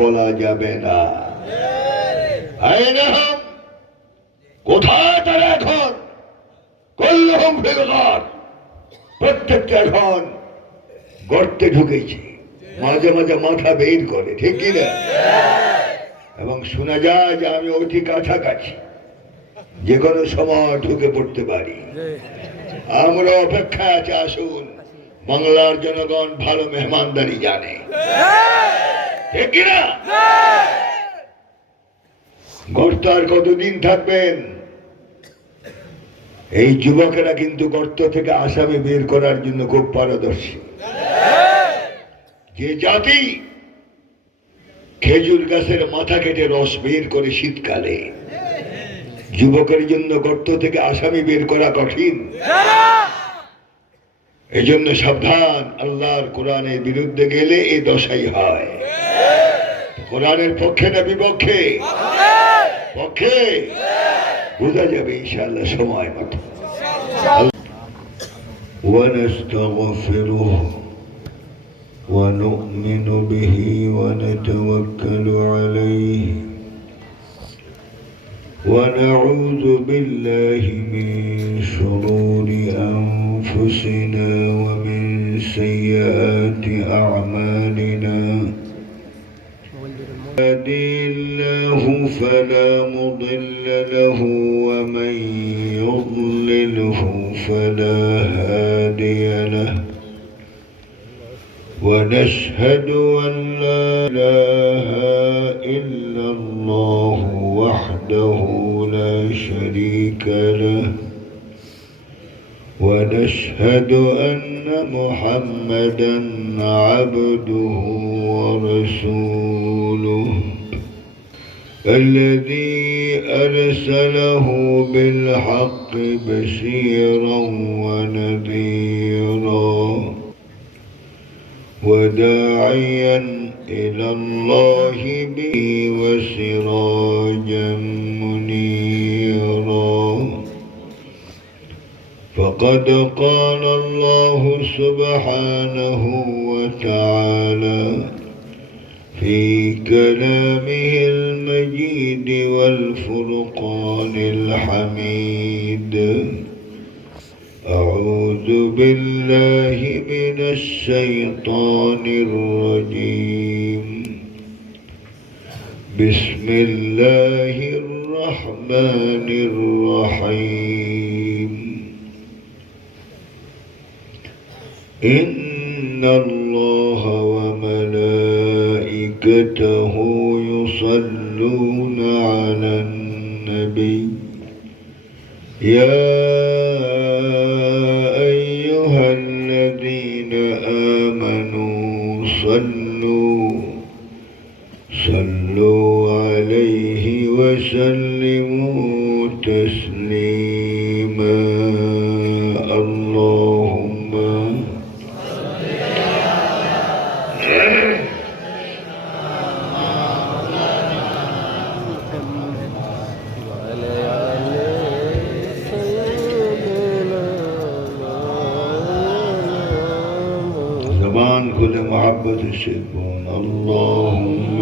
বলা যাবে না। কোথায় তারা এখন? কল্লহম ফিলগার, প্রত্যেকটা এখন গর্তে ঢুকেছে, মাঝে মাঝে মাথা বের করে, ঠিক কিনা? এবং শোনা যায় যে আমি অতি কাছাকাছি, যে কোনো সময় ঢুকে পড়তে পারি। আমরা অপেক্ষা আছে, আসুন। বাংলার জনগণ ভালো মেহমানদারি জানে, ঠিক কিনা? গর্ত আর কতদিন থাকবেন? এই যুবকেরা কিন্তু গর্ত থেকে আসামি বের করার জন্য খুব পারদর্শী। যে জাতি খেজুর গাছের মাথা কেটে রস বের করে শীতকালে, যুবকের জন্য গর্ত থেকে আসামি বের করা কঠিন। এজন্য সাবধান, আল্লাহর কোরআনের বিরুদ্ধে গেলে এই দশাই হয়। কোরআনের পক্ষে না বিপক্ষে? পক্ষে। বোঝা যাবে ইনশাআল্লাহ সময় মতো। ونستغفره ونؤمن به ونتوكل عليه ونعوذ بالله من شرور أنفسنا ومن سيئات أعمالنا. يهده الله فلا مضل له ومن يضلله فلا هادي له. ونشهد أن لا إله إلا الله وحده لا شريك له. ونشهد أن محمدا عبده ورسوله الذي أرسله بالحق بشيرا ونذيرا وداعيا إلى الله به وسراجا منيرا. فقد قال الله سبحانه وتعالى في كلامه المجيد والفرقان الحميد: أعوذ بالله من الشيطان الرجيم. بسم الله الرحمن الرحيم. إن الله وملائكته يصلون على النبي يا أيها الذين آمنوا صلوا عليه وسلموا تسليما. اللهم زبان كل محبة الشيطان. اللهم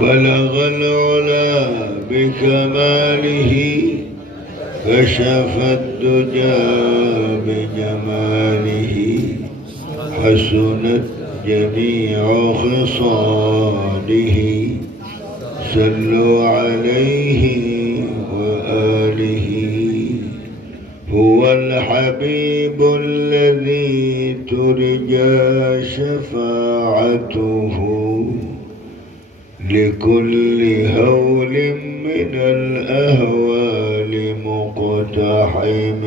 بلغ العلا بكماله كشف الدجى بجماله حسنت جميع خصاله. صلوا عليه وآله. هو الحبيب الذي ترجى شفاعته لكل هول من الأهوال مقتحم.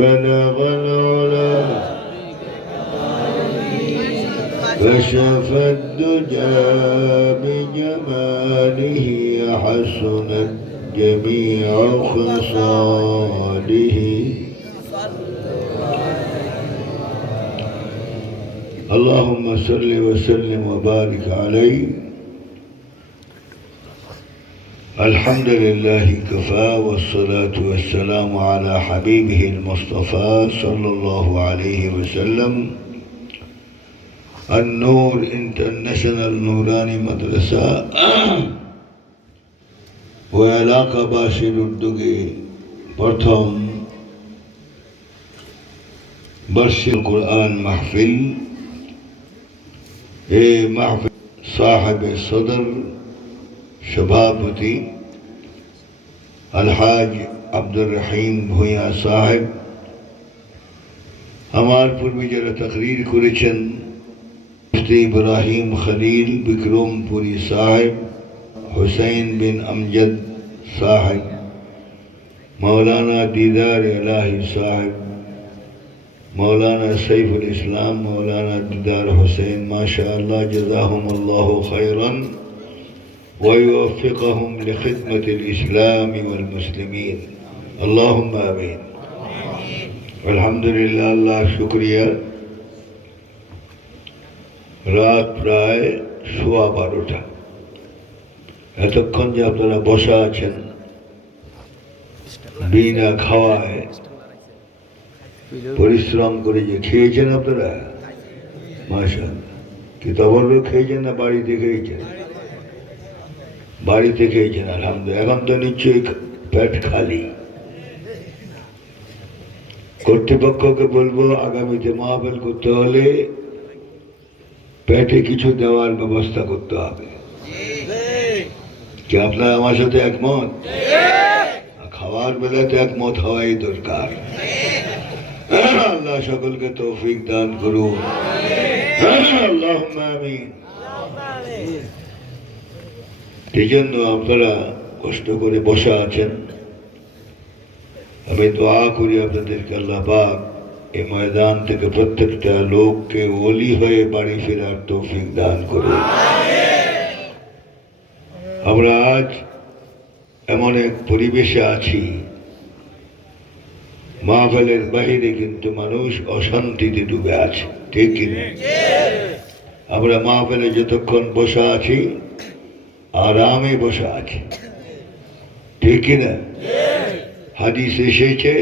بلغ العلا كشف الدجى بجماله حسنت جميع خصاله. اللهم صل وسلم وبارك عليه الحمد لله كفى والصلاة والسلام على حبيبه المصطفى صلى الله عليه وسلم النور انटरनेशनल नूरानी मदरसा ও এলাকাবাসীর উদ্যোগে প্রথম বার্ষিক কুরআন মাহফিল এই মাহফিল সাহেব সদর সভাপতি আলহাজ আব্দুর রহিম ভূঁইয়া সাহেব, আমার পূর্বে যারা তাকরীর করেছেন মুফতি ইব্রাহিম খলিল বিক্রমপুরী সাহেব, হুসাইন বিন আমজদ সাহেব, मौलाना दीदार इलाही साहब, मौलाना सैफुल इस्लाम, मौलाना दीदार हुसैन, माशाअल्लाह जज़ाहुमुल्लाहु खैरन व युवफ़्फ़िक़हुम लिख़िदमतिल इस्लाम वल मुस्लिमीन, अल्लाहुम्मा आमीन। अल्हम्दुलिल्लाह, अल्लाह शुक्रिया। রাত প্রায় 12:15 এতক্ষণ যে আপনারা বসা আছেন বিনা খাওয়ায় পরিশ্রম করে যে খেয়েছেন আপনারা, মাশাআল্লাহ। কি তবরও খেয়েছেন না বাড়িতে খেয়েছেন? বাড়িতে খেয়েছেন, আলহামদুলিল্লাহ। এখন তো নিশ্চয়ই পেট খালি। কর্তৃপক্ষকে বলবো আগামীতে মাহফিল করতে হলে পেটে কিছু দেওয়ার ব্যবস্থা করতে হবে। কি আপনারা আমার সাথে একমত? খাওয়ার বেলাতে একমত হওয়াই দরকার। আল্লাহ সকলকে তৌফিক দান করুন, আল্লাহুম্মা আমিন। এই জন্য আপনারা কষ্ট করে বসা আছেন, আমি দোয়া করি আপনাদেরকে আল্লাহ পাক এই ময়দান থেকে প্রত্যেকটা লোককে ওলি হয়ে বাড়ি ফেরার তৌফিক দান করুন। আমরা আজ এমন এক পরিবেশে আছি, মাহফিলের বাহিরে কিন্তু মানুষ অশান্তিতে ডুবে আছে, ঠিক কিনা? আমরা মাহফিলে যতক্ষণ বসা আছি আরামে বসা আছি, ঠিক কিনা? হাদিস এসেছে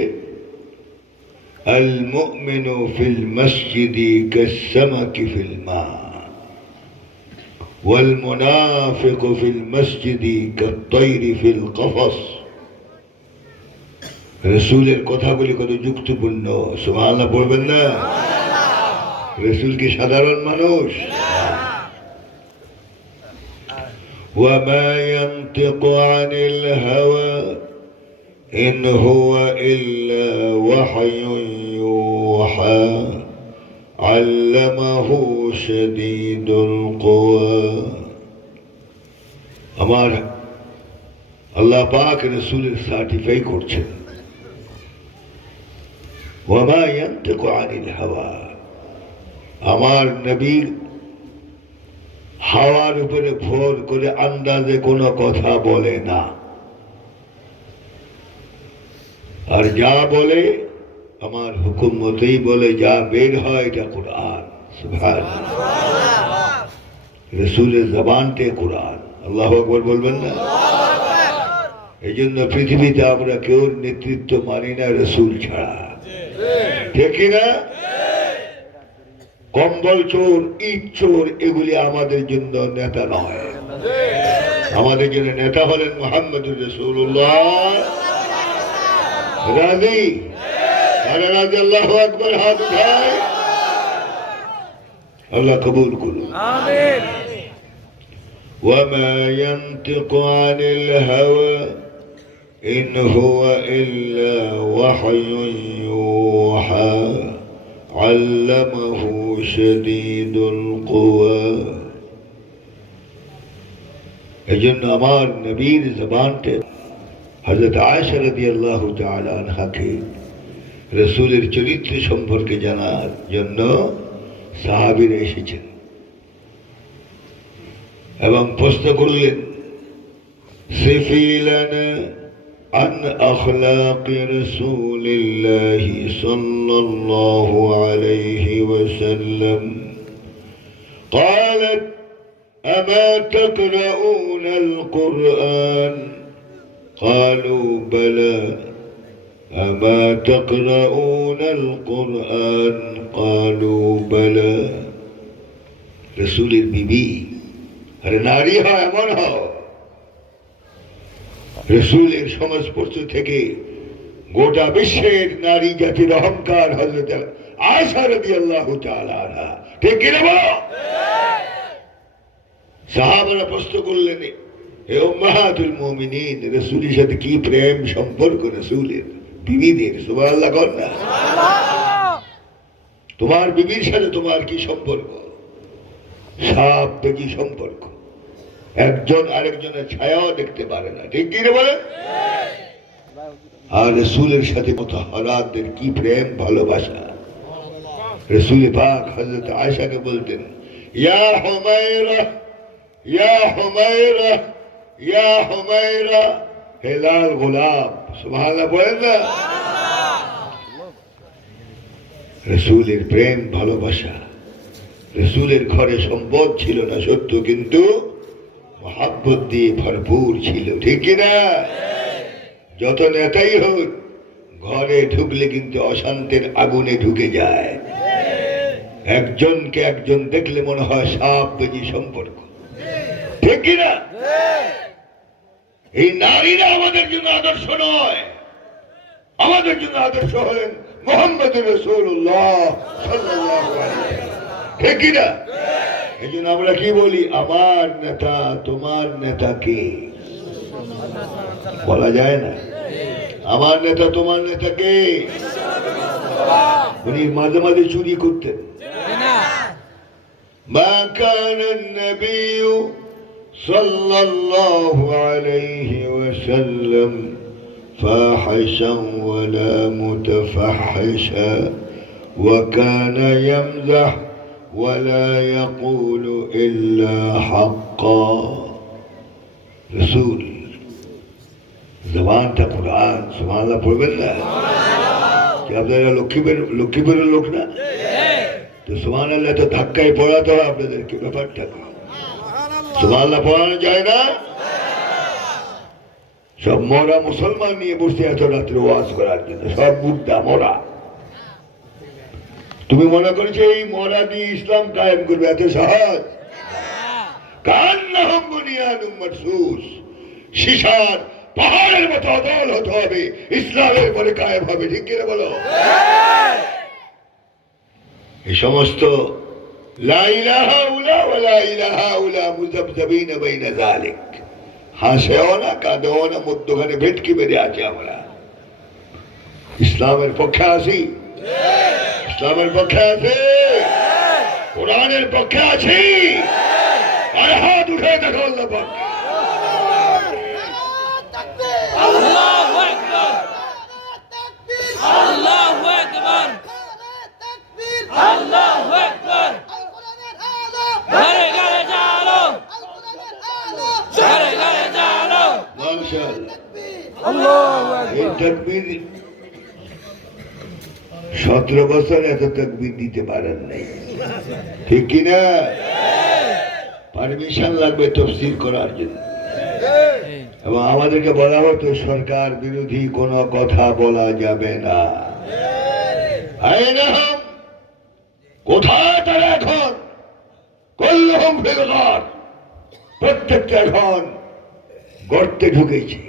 আল মুমিনু ফিল মসজিদি কাসসামাকি ফিল মা ওয়াল মুনাফিকু ফিল মসজিদি কাত-তায়রি ফিল কফস। রাসূলের কথাগুলি কত যুক্তিপূর্ণ, সুবহানাল্লাহ বলবেন না? রাসূল কি সাধারণ মানুষ? ওয়া মা ইয়ানতিকু আনিল হাওয়া ইন হুয়া ইল্লা ওয়াহয়ুন ইউহা আল্লামাহু শাদীদুল কুওয়া। আমার আল্লাহ পাক রাসূলের সার্টিফাই করছেন, ওয়া মা ইয়ানতিকু আনিল হাওয়া, আমার নবী হাওয়ার উপরে ভর করে আন্দাজে কোনো কথা বলে না, আর যা বলে আমার হুকুম মতেই বলে, যা বের হয় এটা কুরআন। সুবহানাল্লাহ, রাসূলের জবানতে কুরআন। আল্লাহু আকবার বলবেন না? এই জন্য পৃথিবীতে আমরা কেউ নেতৃত্ব মানি না রাসূল ছাড়া, ঠিক না? কম্বল চোর, ইট চোর, এগুলি আমাদের জন্য নেতা নয়। আমাদের জন্য নেতা হলেন মুহাম্মদুর রাসূলুল্লাহ। রাজি? আরে রাজি? আল্লাহু আকবার, হাত উঠায়। আল্লাহ কবুল করুন, আমিন। ওয়া মা ইয়ানতিকু আনিল হাওয়া ইন হুয়া ইল্লা ওয়াহয়ুন ইউহা আল্লামাহু শাদীদুল কুওয়া। এজন্য আমার নবীর জবানতে হযরত আয়েশা রাদিয়াল্লাহু তাআলা আনহাকে রাসূলের চরিত্র সম্পর্কে জানার জন্য সাহাবীরা এসেছেন এবং প্রশ্ন করলেন, সিফি লানা আন আখলাকি রাসূলিল্লাহি সাল্লাল্লাহু আলাইহি ওয়াসাল্লাম قالت أما تقرؤون القرآن قالوا بلى أما تقرؤون القرآن قالوا بلى রসুলের বিবি আরে নারী হয় এমন হয় রসুলের সংস্পর্শ থেকে গোটা বিশ্বের নারী জাতির অহংকার হযরত আয়েশা রাদিয়াল্লাহু তাআলা আনহা ঠিক কি না বলো সাহাবারা প্রশ্ন করলেন হে উম্মাহাতুল মুমিনিন রাসূলের সাথে কি প্রেম সম্পর্ক রাসূলের বিবিদের সুবহানাল্লাহ কর না তোমার বিবির সাথে তোমার কি সম্পর্ক সাপ বেজি সম্পর্ক একজন আরেকজনের ছায়াও দেখতে পারে না ঠিক কি না বলে আর রাসূলের সাথে মুতাহারাতদের কি প্রেম ভালোবাসা রাসূল পাক হযরত আয়েশাকে বলতেন ইয়া হুমায়রা ইয়া হুমায়রা ইয়া হুমায়রা হে লাল গোলাপ সুবহানাল্লাহ বলেন না রাসূলের প্রেম ভালোবাসা রাসূলের ঘরে সম্পদ ছিল না সত্য কিন্তু মহব্বত দিয়ে ভরপুর ছিল ঠিক কি না যত নেতাই হোক ঘরে ঢুকলে কিন্তু অশান্তির আগুনে ঢুকে যায় একজনকে একজন দেখলে মনে হয় সাপ বেজি সম্পর্ক ঠিক কি না এই নারীরা আমাদের জন্য আদর্শ নয় আমাদের জন্য আদর্শ হলেন মুহাম্মদ রাসূলুল্লাহ সাল্লাল্লাহু আলাইহি ওয়াসাল্লাম ঠিক কি না এই জন্য আমরা কি বলি আমার নেতা তোমার নেতা কে বলা যায় না আমার নেতা তোমার নেতা কে উনি মাঝে মাঝে চুরি করতেন মা কানা নবী সাল্লাল্লাহু আলাইহি ওয়াসাল্লাম فاحشا ولا متفحشا وكان يمزح ولا يقول إلا حقا رسول জবানটা কোরআন সুবহানাল্লাহ পড়বেন না কি আপনারা লক্ষ্মীপুরের লোক না তো সুবহানাল্লাহ তো ধাক্কায় পড়াতে হয় আপনাদেরকে ব্যাপারটা সুবহানাল্লাহ পড়ানো যায় না সব মরা মুসলমান নিয়ে বসে এত রাত্রে ওয়াজ করার জন্য সব মুদ্দা মরা তুমি মনে করেছো এই মরা দিয়ে ইসলাম কায়েম করবে এত সহজ কান্নাহুম বুনিয়ানুম মারসুস শিশার পাহাড়ের মতো অদল হতে হবে ইসলামের পরে কায়েম হবে ঠিক কিনা বলো এই সমস্ত লা ইলাহা উলা ওয়া লা ইলাহা উলা মুযাবযাবিনা বাইনা যালিক হাসেও না কাঁদেও না মধ্যখানে ভেটকি বেঁধে আছে আমরা ইসলামের পক্ষে আছি ইসলামের পক্ষে আছে কোরআনের পক্ষে আছি আর হাত উঠে দেখো আল্লাহ পাক আল্লাহু আকবার আল্লাহু আকবার আল্লাহু আকবার ঘরে ঘরে জালো ঘরে ঘরে জালো মাশাআল্লাহ আল্লাহু আকবার এই তাকবীর 17 বছর এত তাকবীর দিতে পারেন নাই ঠিক কি না পারমিশন লাগবে তাফসীর করার জন্য এবং আমাদেরকে বলা হতো সরকার বিরোধী কোনো কথা বলা যাবে না আইনাহুম কোথায় তারা এখন কুল্লুহুম ফিল গার প্রত্যেকটা এখন গর্তে ঢুকেছে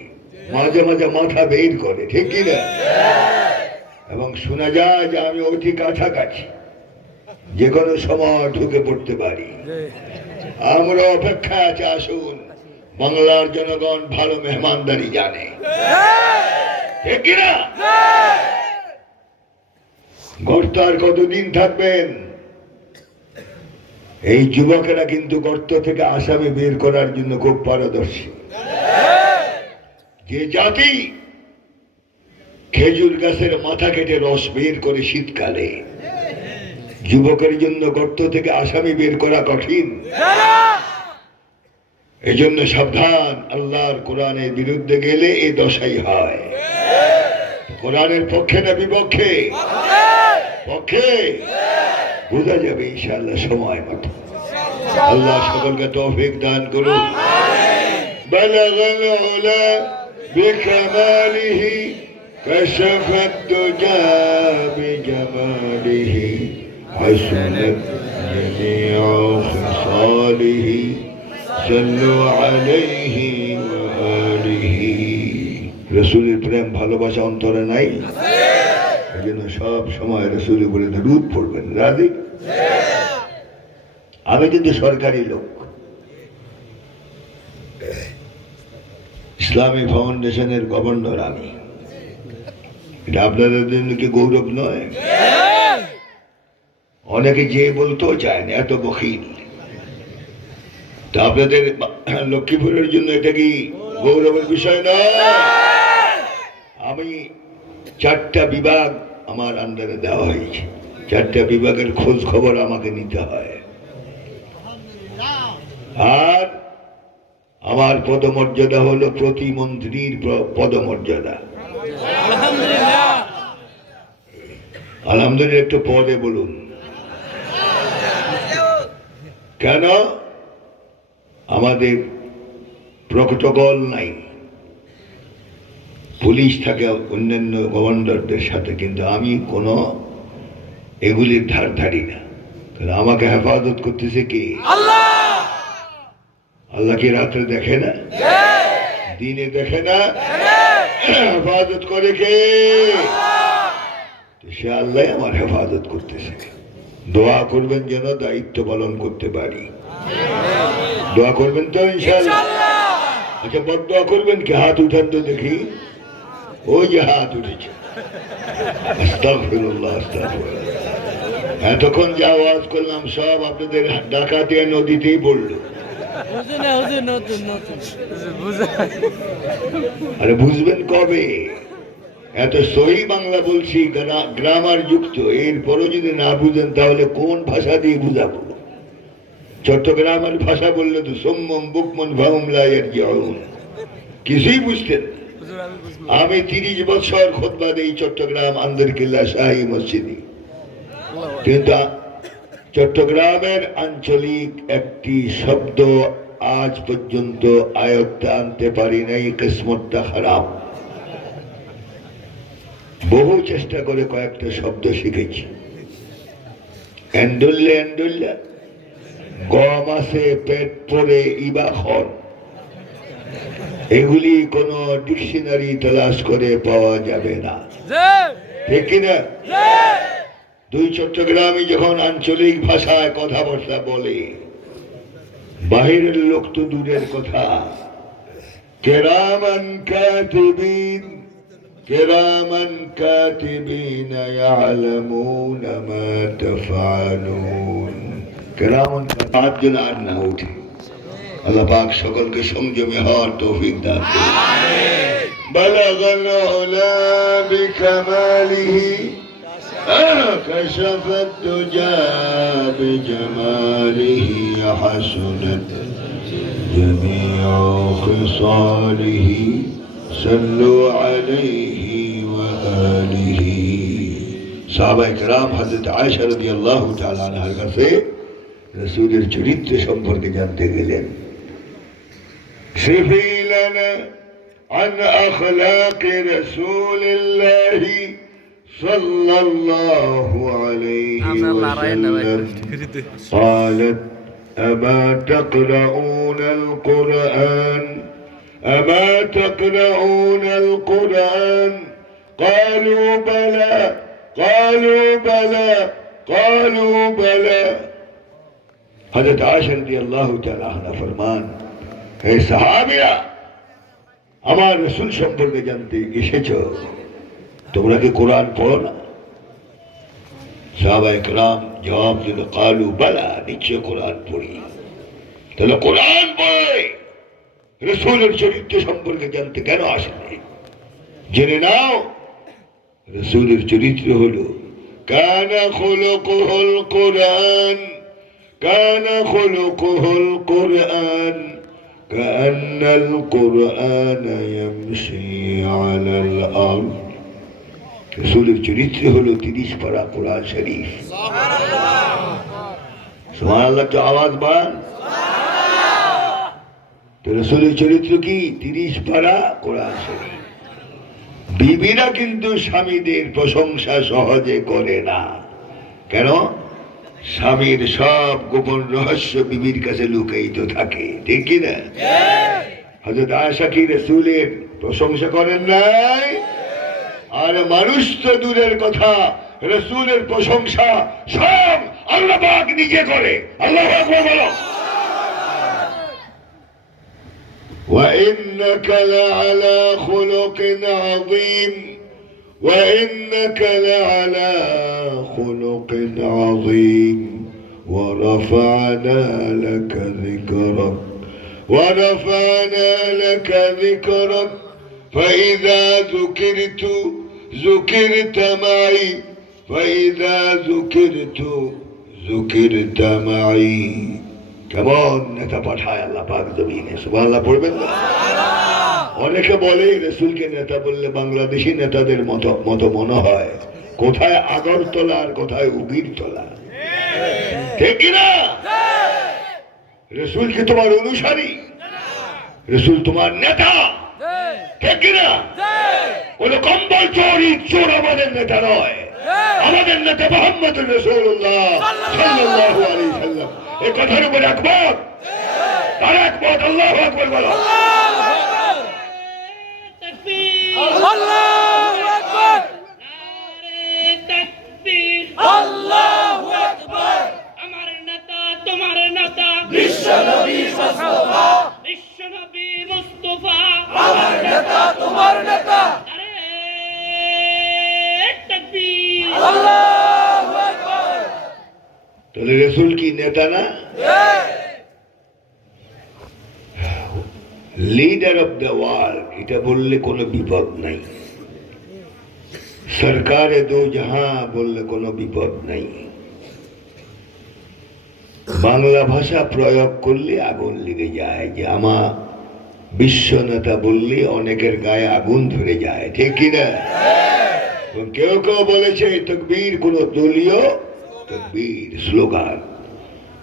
মাঝে মাঝে মাথা বের করে ঠিক কি না এবং শোনা যায় যে আমি অতি কাছাকাছি যে কোনো সময় ঢুকে পড়তে পারি আমরা অপেক্ষা আছে আসুন বাংলার জনগণ ভালো মেহমানদারি জানে ঠিক কি না গর্ত আর কতদিন থাকবেন এই যুবকেরা কিন্তু গর্ত থেকে আসামি বের করার জন্য খুব পারদর্শী যে জাতি খেজুর গাছের মাথা কেটে রস বের করে শীতকালে যুবকের জন্য গর্ত থেকে আসামি বের করা কঠিন এই জন্য সাবধান আল্লাহর কোরআনের বিরুদ্ধে গেলে এই দশাই হয় কোরআনের পক্ষে না বিপক্ষে পক্ষে বোঝা যাবে ইনশাআল্লাহ সময় মতো আল্লাহ সকলকে তৌফিক দান করুন। বালাগাল উলা বিকামালিহি কাশাফাত দুজা বিজামালিহি হাসানাত জামিউ খিসালিহি সাল্লু আলাইহি ওয়া আলিহি। রাসূলের প্রেম ভালোবাসা অন্তরে নাই? এই জন্য সব সময় রাসূলের উপরে দরুদ পড়বেন। রাজি? আমি কিন্তু সরকারি লোক, ইসলামী ফাউন্ডেশনের গভর্নর আমি। এটা আপনাদের জন্য কি গৌরব নয়? অনেকে যে বলতেও চায় না, এত বখিল। তা আপনাদের লক্ষ্মীপুরের জন্য এটা কি গৌরবের বিষয় না? আমি 4টা বিভাগ আমার আন্ডারে দেওয়া হয়েছে। 4টা বিভাগের খোঁজ খবর আমাকে নিতে হয়। আর আমার পদমর্যাদা হলো প্রতিমন্ত্রীর পদমর্যাদা। আলহামদুলিল্লাহ একটু পদে বলুন। কেন? আমাদের প্রটোকল নাই। পুলিশ থাকে অন্যান্য গভর্নরদের সাথে, কিন্তু আমি কোনো এগুলির ধার ধারি না। কারণ আমাকে হেফাজত করতেছে কি? আল্লাহ কি রাত্রে দেখে না? দিনে দেখে না? হেফাজত করে কে? সে আল্লাহ আমার হেফাজত করতেছে। দোয়া করবেন যেন দায়িত্ব পালন করতে পারি। দোয়া করবেন তো ইনশাআল্লাহ? আচ্ছা, বদদোয়া করবেন কি? হাত উঠান তো দেখি। ওই যে হাত উঠেছে। আস্তাগফিরুল্লাহ, আস্তাগফিরুল্লাহ। এতক্ষণ যা আওয়াজ করলাম সব আপনাদের ডাকাতিয়া নদীতেই পড়লো। আরে বুঝবেন কবে? এত সহি বাংলা বলছি, গ্রামার যুক্ত। এরপরও যদি না বুঝেন তাহলে কোন ভাষা দিয়ে বুঝাবো? চট্টগ্রামের ভাষা বললে তো সোম্মম বুকমন ভাউম লা ইয়ারজিউন, কিছুই বুঝতেন। আমি 30 বছর খুতবা দেই চট্টগ্রাম আন্দরকিল্লা শাহী মসজিদে, কিন্তু চট্টগ্রামের আঞ্চলিক একটি শব্দ আজ পর্যন্ত আয়ত্তে আনতে পারি নাই। কিসমতটা খারাপ। বহু চেষ্টা করে কয়েকটা শব্দ শিখেছি। এন্ডুল্লে এন্ডুল্লা, গম আছে পেট পরে ইবাখন, এগুলি কোনো ডিকশনারি তলাশ করে পাওয়া যাবে না, ঠিক কিনা? দুই চট্টগ্রামে যখন আঞ্চলিক ভাষায় কথাবার্তা বলে, বাহিরের লোক তো দূরের কথা, কেরামান কাতিবিন কিরামান কাতিবিন ইয়ালামুনা মা তাফআলুন। কেরামান পাঁচজন আর না উঠে। আল্লাহ পাক সকলকে সংযমী হওয়ার তৌফিক দান করুন। বালাগাল উলা বিকামালিহি কাশাফাত দুজা বিজামালিহি হাসানাত জামিউ খিসালিহি সাল্লু আলাইহি ওয়া আলিহি। সাহাবায়ে কেরাম হযরত আয়েশা রাদিয়াল্লাহু তাআলা আনহার কাছে রাসূলের চরিত্র সম্পর্কে জানতে গেলেন। সিফি লানা আন আখলাকি রাসূলিল্লাহি সাল্লাল্লাহু আলাইহি ওয়াসাল্লাম। قالت أما تقرؤون القرآن أما تقرؤون القرآن قالوا بلى قالوا بلى قالوا بلى। হযরত আয়েশা রাদিয়াল্লাহু তাআলা আনহা ফরমান, হে সাহাবীরা, আমার রাসূল সম্পর্কে জানতে এসেছো, তোমরা কি কোরআন পড়ো না? সাহাবায়ে কেরাম জবাব দিল, কালু বালা, নিশ্চয় কোরআন পড়ি। তাহলে কোরআন পড়ে রাসূলের চরিত্র সম্পর্কে জানতে কেন আসলে? জেনে নাও, রাসূলের চরিত্র হলো কানা খুলুকুল কোরআন কানা খুলুকুল কোরআন কান্নাল কোরআন ইয়ামশি আলাল আরদ। রাসূলের চরিত্র হলো 30 পারা কোরআন শরীফ। সুবহানাল্লাহ, তো আওয়াজ বান। তো রাসূলের চরিত্র কি? 30 পারা কোরআন শরীফ। বিবিরা কিন্তু স্বামীদের প্রশংসা সহজে করে না। কেন? স্বামীর সব গোপন রহস্য বিবির কাছে লুকায়িত থাকে, ঠিক কি না? হযরত আয়েশা কি রাসূলের প্রশংসা করেন নাই? আর মানুষ তো দূরের কথা, রাসূলের প্রশংসা সব আল্লাহ পাক নিজে করে। আল্লাহু আকবার বলো। وإنك لعلى خلق عظيم وإنك لعلى خلق عظيم ورفعنا لك ذكرك ورفعنا لك ذكرك فإذا ذكرت ذكرت معي فإذا ذكرت ذكرت معي। কেমন নেতা পাঠায় আল্লাহ পাক জমিনে, সুবহানাল্লাহ পড়বেন না? অনেকে বলে রাসূলকে নেতা বললে বাংলাদেশি নেতাদের মতো মনে হয়। কোথায় আগরতলা আর কোথায় উগিরতলা, ঠিক কিনা? রাসূল কি তোমার অনুসারী? রাসূল তোমার নেতা, ঠিক কিনা? ওই কম্বল চোর চোর আমাদের নেতা নয়। আমাদের নেতা মুহাম্মদুর রাসূলুল্লাহ সাল্লাল্লাহু আলাইহি সাল্লাম। এই কথার উপর একমত? তার একমত? আল্লাহু আকবার বলো। আল্লাহু আকবার, নারে তাকবীর, আল্লাহু আকবার। আমার নেতা তোমার নেতা বিশ্বনবী মুস্তাফা, বিশ্বনবী মুস্তাফা আমার নেতা তোমার নেতা। নারে তাকবীর, আল্লাহু আকবার। তাহলে রাসূল কি নেতা না? লিডার অফ দ্য ওয়ার্ল্ড, এটা বললে কোনো বিপদ নাই। সরকারে দো জাহাঁ বললে কোনো বিপদ নাই। বাংলা ভাষা প্রয়োগ করলে আগুন লেগে যায়। যে আমার বিশ্ব নেতা বললে অনেকের গায়ে আগুন ধরে যায়, ঠিক কিনা? কেউ কেউ বলেছে তাকবীর কোন দলীয় তাকবীর স্লোগান।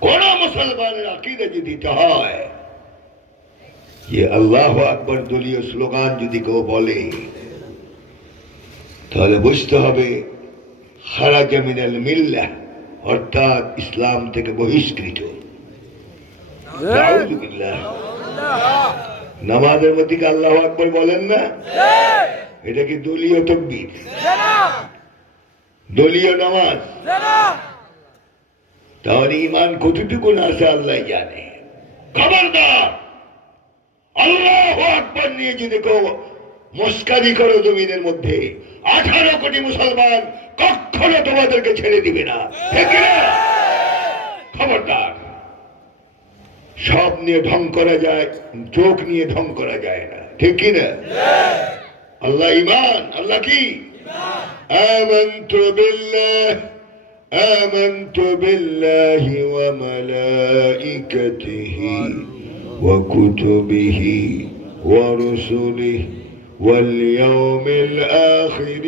কোন মুসলমানের আকীদা যদি হয় যে আল্লাহু আকবার দলীয় স্লোগান যদি কেউ বলে, তাহলে বুঝতে হবে খারাজা মিনাল মিল্লাহ, অর্থাৎ ইসলাম থেকে বহিষ্কৃত। আউযু বিল্লাহ। নামাজের মধ্যে কি আল্লাহু আকবার বলেন না? এটা কি দলীয় তাকবীর? দলীয় নামাজ? তাহলে ঈমান কতটুকু আছে আল্লাহ জানে। খবরদার, আল্লাহু আকবার নিয়ে যদি কেউ মস্কারি করো জমিনের মধ্যে, 18 কোটি মুসলমান কখনো তোমাদেরকে ছেড়ে দিবে না, ঠিক না? খবরদার। সব নিয়ে ঢং করা যায়, চোখ নিয়ে ঢং করা যায় না, ঠিক কি না? আল্লাহ ঈমান, আল্লাহ কি? আমানতু বিল্লাহ آمنت بالله وملائكته وكتبه ورسله واليوم الآخر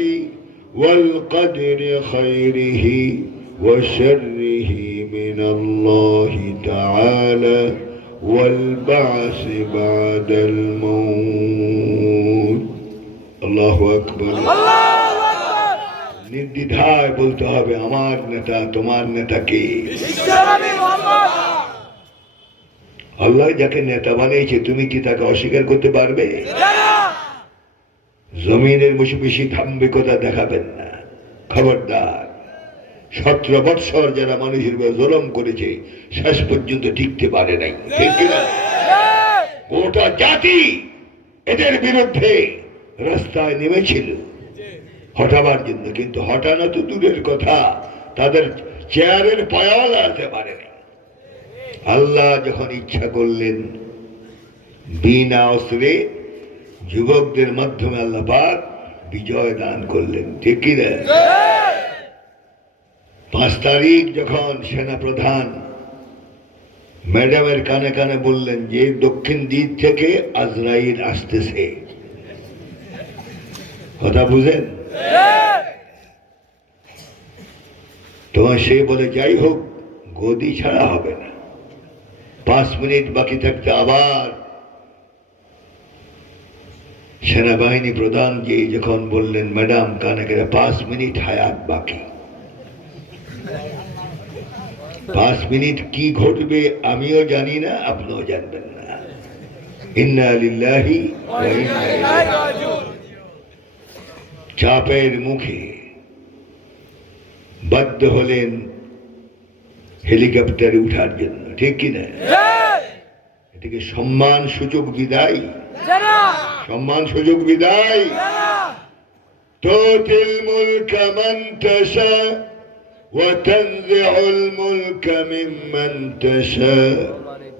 والقدر خيره وشره من الله تعالى والبعث بعد الموت. الله أكبر. নির্দ্বিধায় বলতে হবে আমার নেতা তোমার নেতা কে? আল্লাহ যাকে নেতা বানিয়েছে তুমি কি তাকে অস্বীকার করতে পারবে? জমিনের বসে বেশি ধাম্বিকতা দেখাবেন না, খবরদার। 17 বৎসর যারা মানুষের উপর জুলুম করেছে শেষ পর্যন্ত টিকতে পারে নাই, ঠিক কিনা? গোটা জাতি এদের বিরুদ্ধে রাস্তায় নেমেছিল হটাবার জন্য, কিন্তু হটানো তো দূরের কথা, তাদের চেয়ারের পায়াও আসতে পারেনি। আল্লাহ যখন ইচ্ছা করলেন বিনা অস্ত্রে যুবকদের মাধ্যমে আল্লাহ পাক বিজয় দান করলেন, ঠিক কি না? 5 তারিখ যখন সেনা প্রধান ম্যাডামের কানে কানে বললেন যে দক্ষিণ দিক থেকে আজরাইল আসতেছে, কথা বুঝেন? তোমার সে বলে যাই হোক গদি ছাড়া হবে না। 5 মিনিট বাকি থাকতে আবার সেনাবাহিনী প্রধান যে যখন বললেন, ম্যাডাম কানাকেরা 5 মিনিট হায়াত বাকি। 5 মিনিট কি ঘটবে আমিও জানি না, আপনিও জানবেন না। ইন্না লিল্লাহি ওয়া ইন্না ইলাইহি রাজিউন। চাপের মুখে বাধ্য হলেন হেলিকপ্টারে উঠার জন্য, ঠিক কিনা? এটাকে সম্মান সুযোগ বিদায়, সম্মান সুযোগ বিদায়। তুতিল মুলকা মান তাশা ওয়া তানজিউল মুলকা মিম্মান তাশা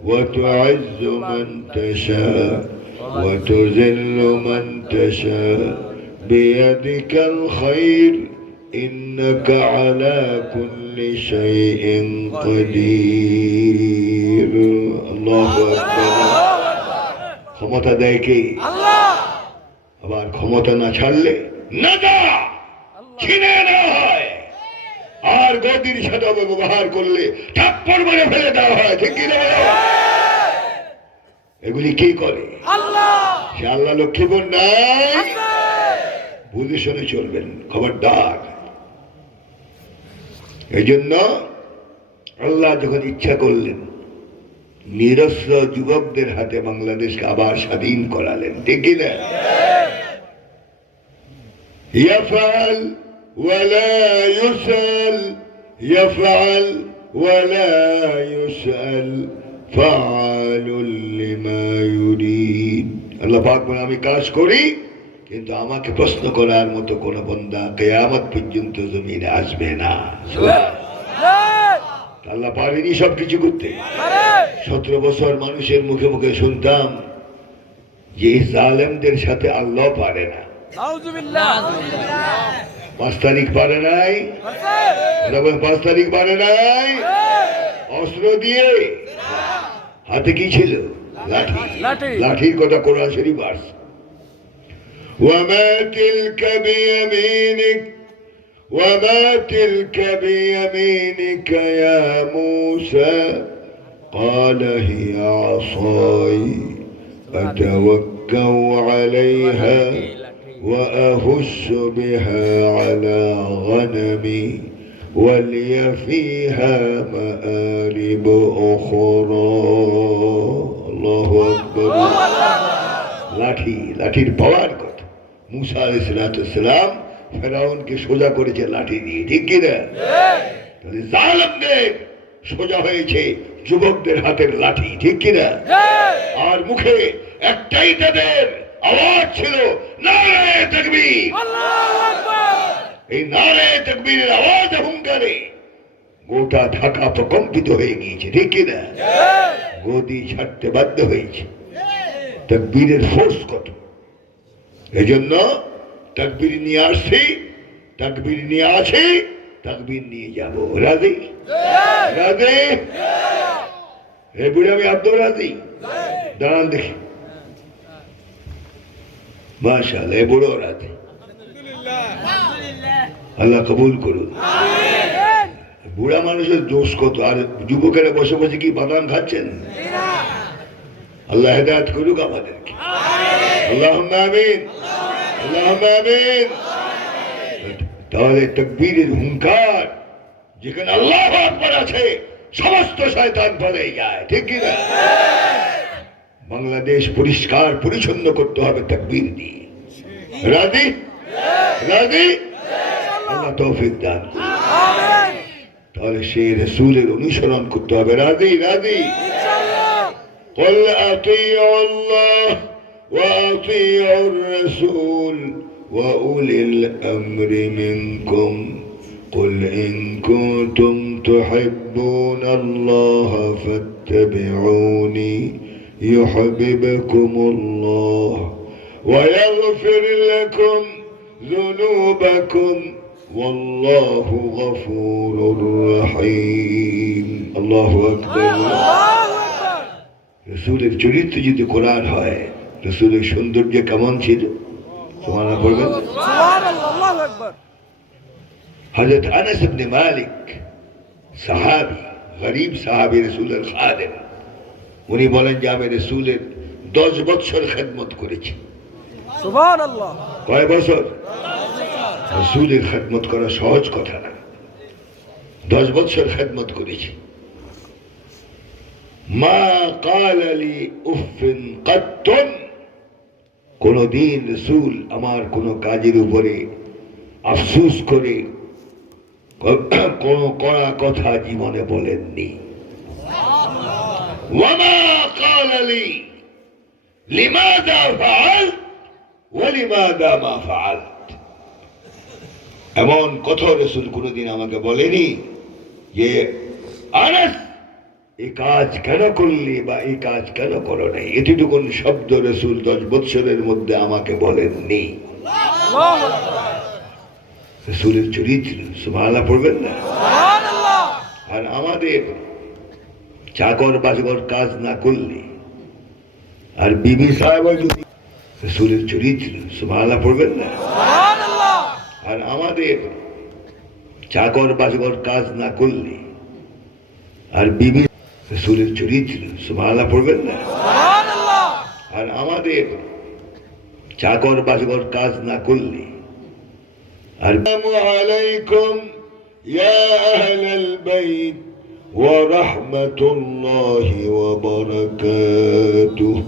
ওয়া তু'ইজ্জু মান তাশা ওয়া তুযিল্লু মান তাশা বিয়াদিকাল খায়র ইন্নাকা আলা কুল্লি শাইইন কাদির। আল্লাহু আকবার। ক্ষমতা দেয় কে? আবার ক্ষমতা না ছাড়লে না ছিনে নেওয়া হয়, আর গদির সাথে ব্যবহার করলে থাপ্পড় মেরে ফেলে দেওয়া হয়, ঠিক কি না? এগুলি কি করে? সে আল্লাহ লক্ষ্মীপুর নাই, বুঝে শুনে চলবেন, খবরদার। এই জন্য আল্লাহ যখন ইচ্ছা করলেন নিরস্ত্র যুবকদের হাতে বাংলাদেশকে আবার স্বাধীন করালেন, ঠিক কিনা? ইয়াফআল ওয়ালা ইউসাল, ইয়াফআল ওয়ালা ইউসাল, ফাআলুল লিমা ইউরিদ। আল্লাহ পাক বলেন, আমি কাজ করি কিন্তু আমাকে প্রশ্ন করার মতো কোন বান্দা কিয়ামত পর্যন্ত জমিনে আসবে না। আল্লাহ পারেনি সবকিছু করতে। 17 বছর মানুষের মুখে মুখে শুনতাম যে জালেমদের সাথে আল্লাহ পারে না। 5 তারিখ পারে নাই, 5 তারিখ পারে নাই। অস্ত্র দিয়ে, হাতে কি ছিল? লাঠি। লাঠির কথা কোরআন শরীফ আসছে। ওয়ামা তিলকা বিয়ামিনিক وما تلك بيمينك يا موسى قال هي عصاي أتوكأ عليها وأهش بها على غنمي ولي فيها مآرب أخرى الله أكبر লাঠির পাওয়ার কথা। মুসা আলাইহিস সালাম ফেরাউনকে সোজা করেছে লাঠি দিয়ে, ঠিক কিনা? তাহলে জালেমদের সোজা হয়েছে যুবকদের হাতের লাঠি, ঠিক কিনা? আর মুখে একটাই তাদের আওয়াজ ছিল, নারায়ে তাকবীর। এই নারায়ে তাকবীরের আওয়াজ হুঙ্কারে গোটা ঢাকা প্রকম্পিত হয়ে গিয়েছে, ঠিক কিনা? গদি ছাড়তে বাধ্য হয়েছে। তাকবীরের ফোর্স কত! এজন্য তাকবীর নিয়ে আসছি, তাকবীর নিয়ে আছি, তাকবীর নিয়ে যাব। রাজি? রাজি? হে বুড়ি, আমি আব্দুল রাজি। দাঁড়ান দেখি। মাশাআল্লাহ, এ বুড়ো রাজি। আল্লাহ কবুল করুন। বুড়া মানুষের দোষ কত! আর যুবকেরা বসে বসে কি বাদাম খাচ্ছেন? আল্লাহ হেদায়েত করুক আমাদেরকে। আল্লাহুম্মা আমিন, আল্লাহুম্মা আমিন। তাহলে তাকবীরের হুঙ্কার যেখানে আল্লাহু আকবার আছে, সমস্ত শয়তান পালিয়ে যায়, ঠিক কি না? বাংলাদেশ পরিষ্কার পরিচ্ছন্ন করতে হবে তাকবীর দিয়ে। রাজি? রাজি? আল্লাহ তৌফিক দান করুন। তাহলে সেই রাসূলের অনুসরণ করতে হবে। রাজি? রাজি? قل أطيعوا الله وأطيعوا الرسول وأولي الأمر منكم قل إن كنتم تحبون الله فاتبعوني يحببكم الله ويغفر لكم ذنوبكم والله غفور رحيم الله أكبر রসুলের চরিত্র যদি কোরআন হয়, রসুলের সৌন্দর্য কেমন ছিল? সুবহানাল্লাহ বলবেন। হযরত আনাস ইবনে মালিক সাহাবী, গরিব সাহাবী রাসূলের খাদেম, উনি বলেন যে আমি রাসূলের 10 বছর খেদমত করেছি। সুবহানাল্লাহ। কয় বছর? রাসূলের খেদমত করা সহজ কথা না, 10 বছর খেদমত করেছি। মা ক্বাল লি উফিন কাত্তুন, কোনদিন রাসূল আমার কোন কাজের উপরে আফসোস করে কোন কড়া কথা জীবনে বলেননি। ওয়া মা ক্বাল লি লিমাযা ফাআলত ওয়া লিমাযা মা ফাআলত, এমন কথা রাসূল কোনদিন আমাকে বলেনি যে আনাস এই কাজ কেন করলি বা এই কাজ কেন করো নাই, এতটুকুন শব্দ রাসূল 10 বছরের মধ্যে আমাকে বলেননি। আল্লাহু আকবার। রাসূলের চরিত্র, সুবহানাল্লাহ পড়বেন না? সুবহানাল্লাহ। আর আমাদের চাকর বাকর কাজ না করলে আর বিবি সাহেব যদি, রাসূলের চরিত্র, সুবহানাল্লাহ পড়বেন না? সুবহানাল্লাহ। আর আমাদের চাকর বাকর কাজ না করলে আর বিবি, রাসূলের চরিত্র, সুবহানাল্লাহ পড়বেন না? সুবহানাল্লাহ। আর আমাদের চাকর বাকর কাজ না করলে আর আসসালামু আলাইকুম ইয়া আহলাল বাইত ওয়া রাহমাতুল্লাহি ওয়া বারাকাতুহু।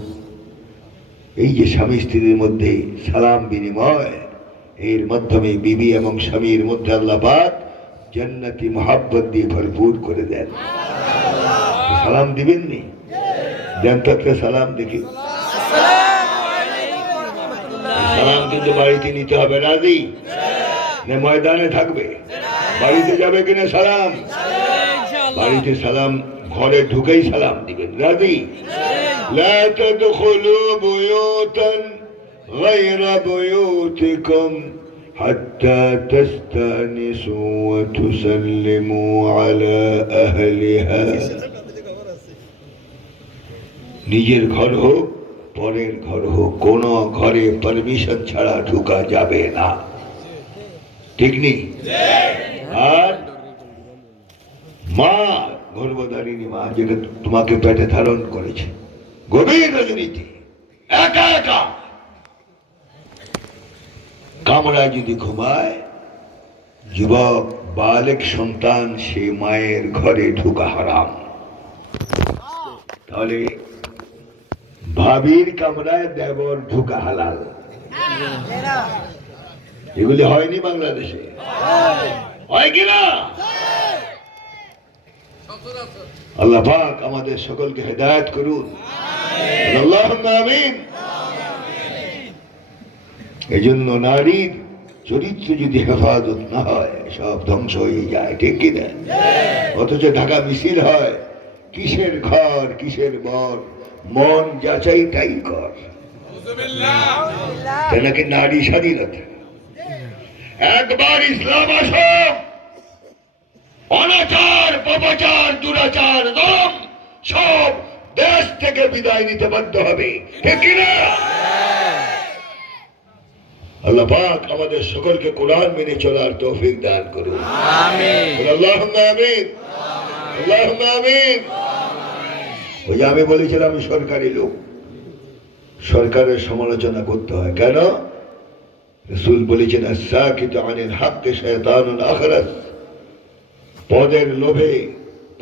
এই যে স্বামী স্ত্রীর মধ্যে সালাম বিনিময়, এর মাধ্যমে বিবি এবং স্বামীর মধ্যে আল্লাহ পাক জান্নাতি মহব্বত দিয়ে ভরপুর করে দেন। সালাম দিবেন নি? দেন তো একটা সালাম দেখি। আসসালামু আলাইকুম ওয়া রাহমাতুল্লাহ। সালাম কিন্তু বাড়িতে নিতে হবে, রাজি না ময়দানে থাকবে? বাড়িতে যাবে কিনা সালাম? ইনশাআল্লাহ। বাড়িতে সালাম, ঘরে ঢুকেই সালাম দিবেন, রাজি? লা তাদখুলু বুয়ুতান গায়রা বুয়ুতিকুম হাত্তা তাস্তানিসু ওয়া তুসাল্লিমু আলা আহলিহা। নিজের ঘর হোক পরের ঘর হোক, কোন ঘরে পারমিশন ছাড়া ঢোকা যাবে না, ঠিক নেই? আর মা, গর্ভধারিণী মা, যেটা তোমাকে পেটে ধারণ করেছে, গভীর রজনীতে একা একা কামরায় যদি ঘুমায়, যুবক বালেক সন্তান সে মায়ের ঘরে ঢোকা হারাম। তাহলে ভাবির কামরায় দেবর ঢোকা হালাল। এগুলি হয়নি বাংলাদেশে? হয় কিনা? আল্লাহ পাক আমাদের সকলকে হেদায়েত করুন, আল্লাহুম্মা আমিন। এই জন্য নারীর চরিত্র যদি হেফাজত না হয় সব ধ্বংস হয়ে যায়, ঠিক কিনা? অথচ ঢাকা মিছিল হয়, কিসের ঘর কিসের বর, মন যাচাই তাই কর। নাকি নারী স্বাধীনতা। একবার ইসলাম আসো, অনাচার পাপাচার দুরাচার দম সব দেশ থেকে বিদায় নিতে বাধ্য হবে, ঠিক কিনা? আল্লাহ পাক আমাদের সকলকে কোরআন মেনে চলার তৌফিক দান করুন, আমিন। আল্লাহুম্মা আমিন, আল্লাহুম্মা আমিন। ওই যে আমি বলেছিলাম আমি সরকারি লোক, সরকারের সমালোচনা করতে হয় কেন? রাসূল বলেছেন আস-সাকিতু আনিল হাক্কি শায়তানুন আখরাস। পদের লোভে,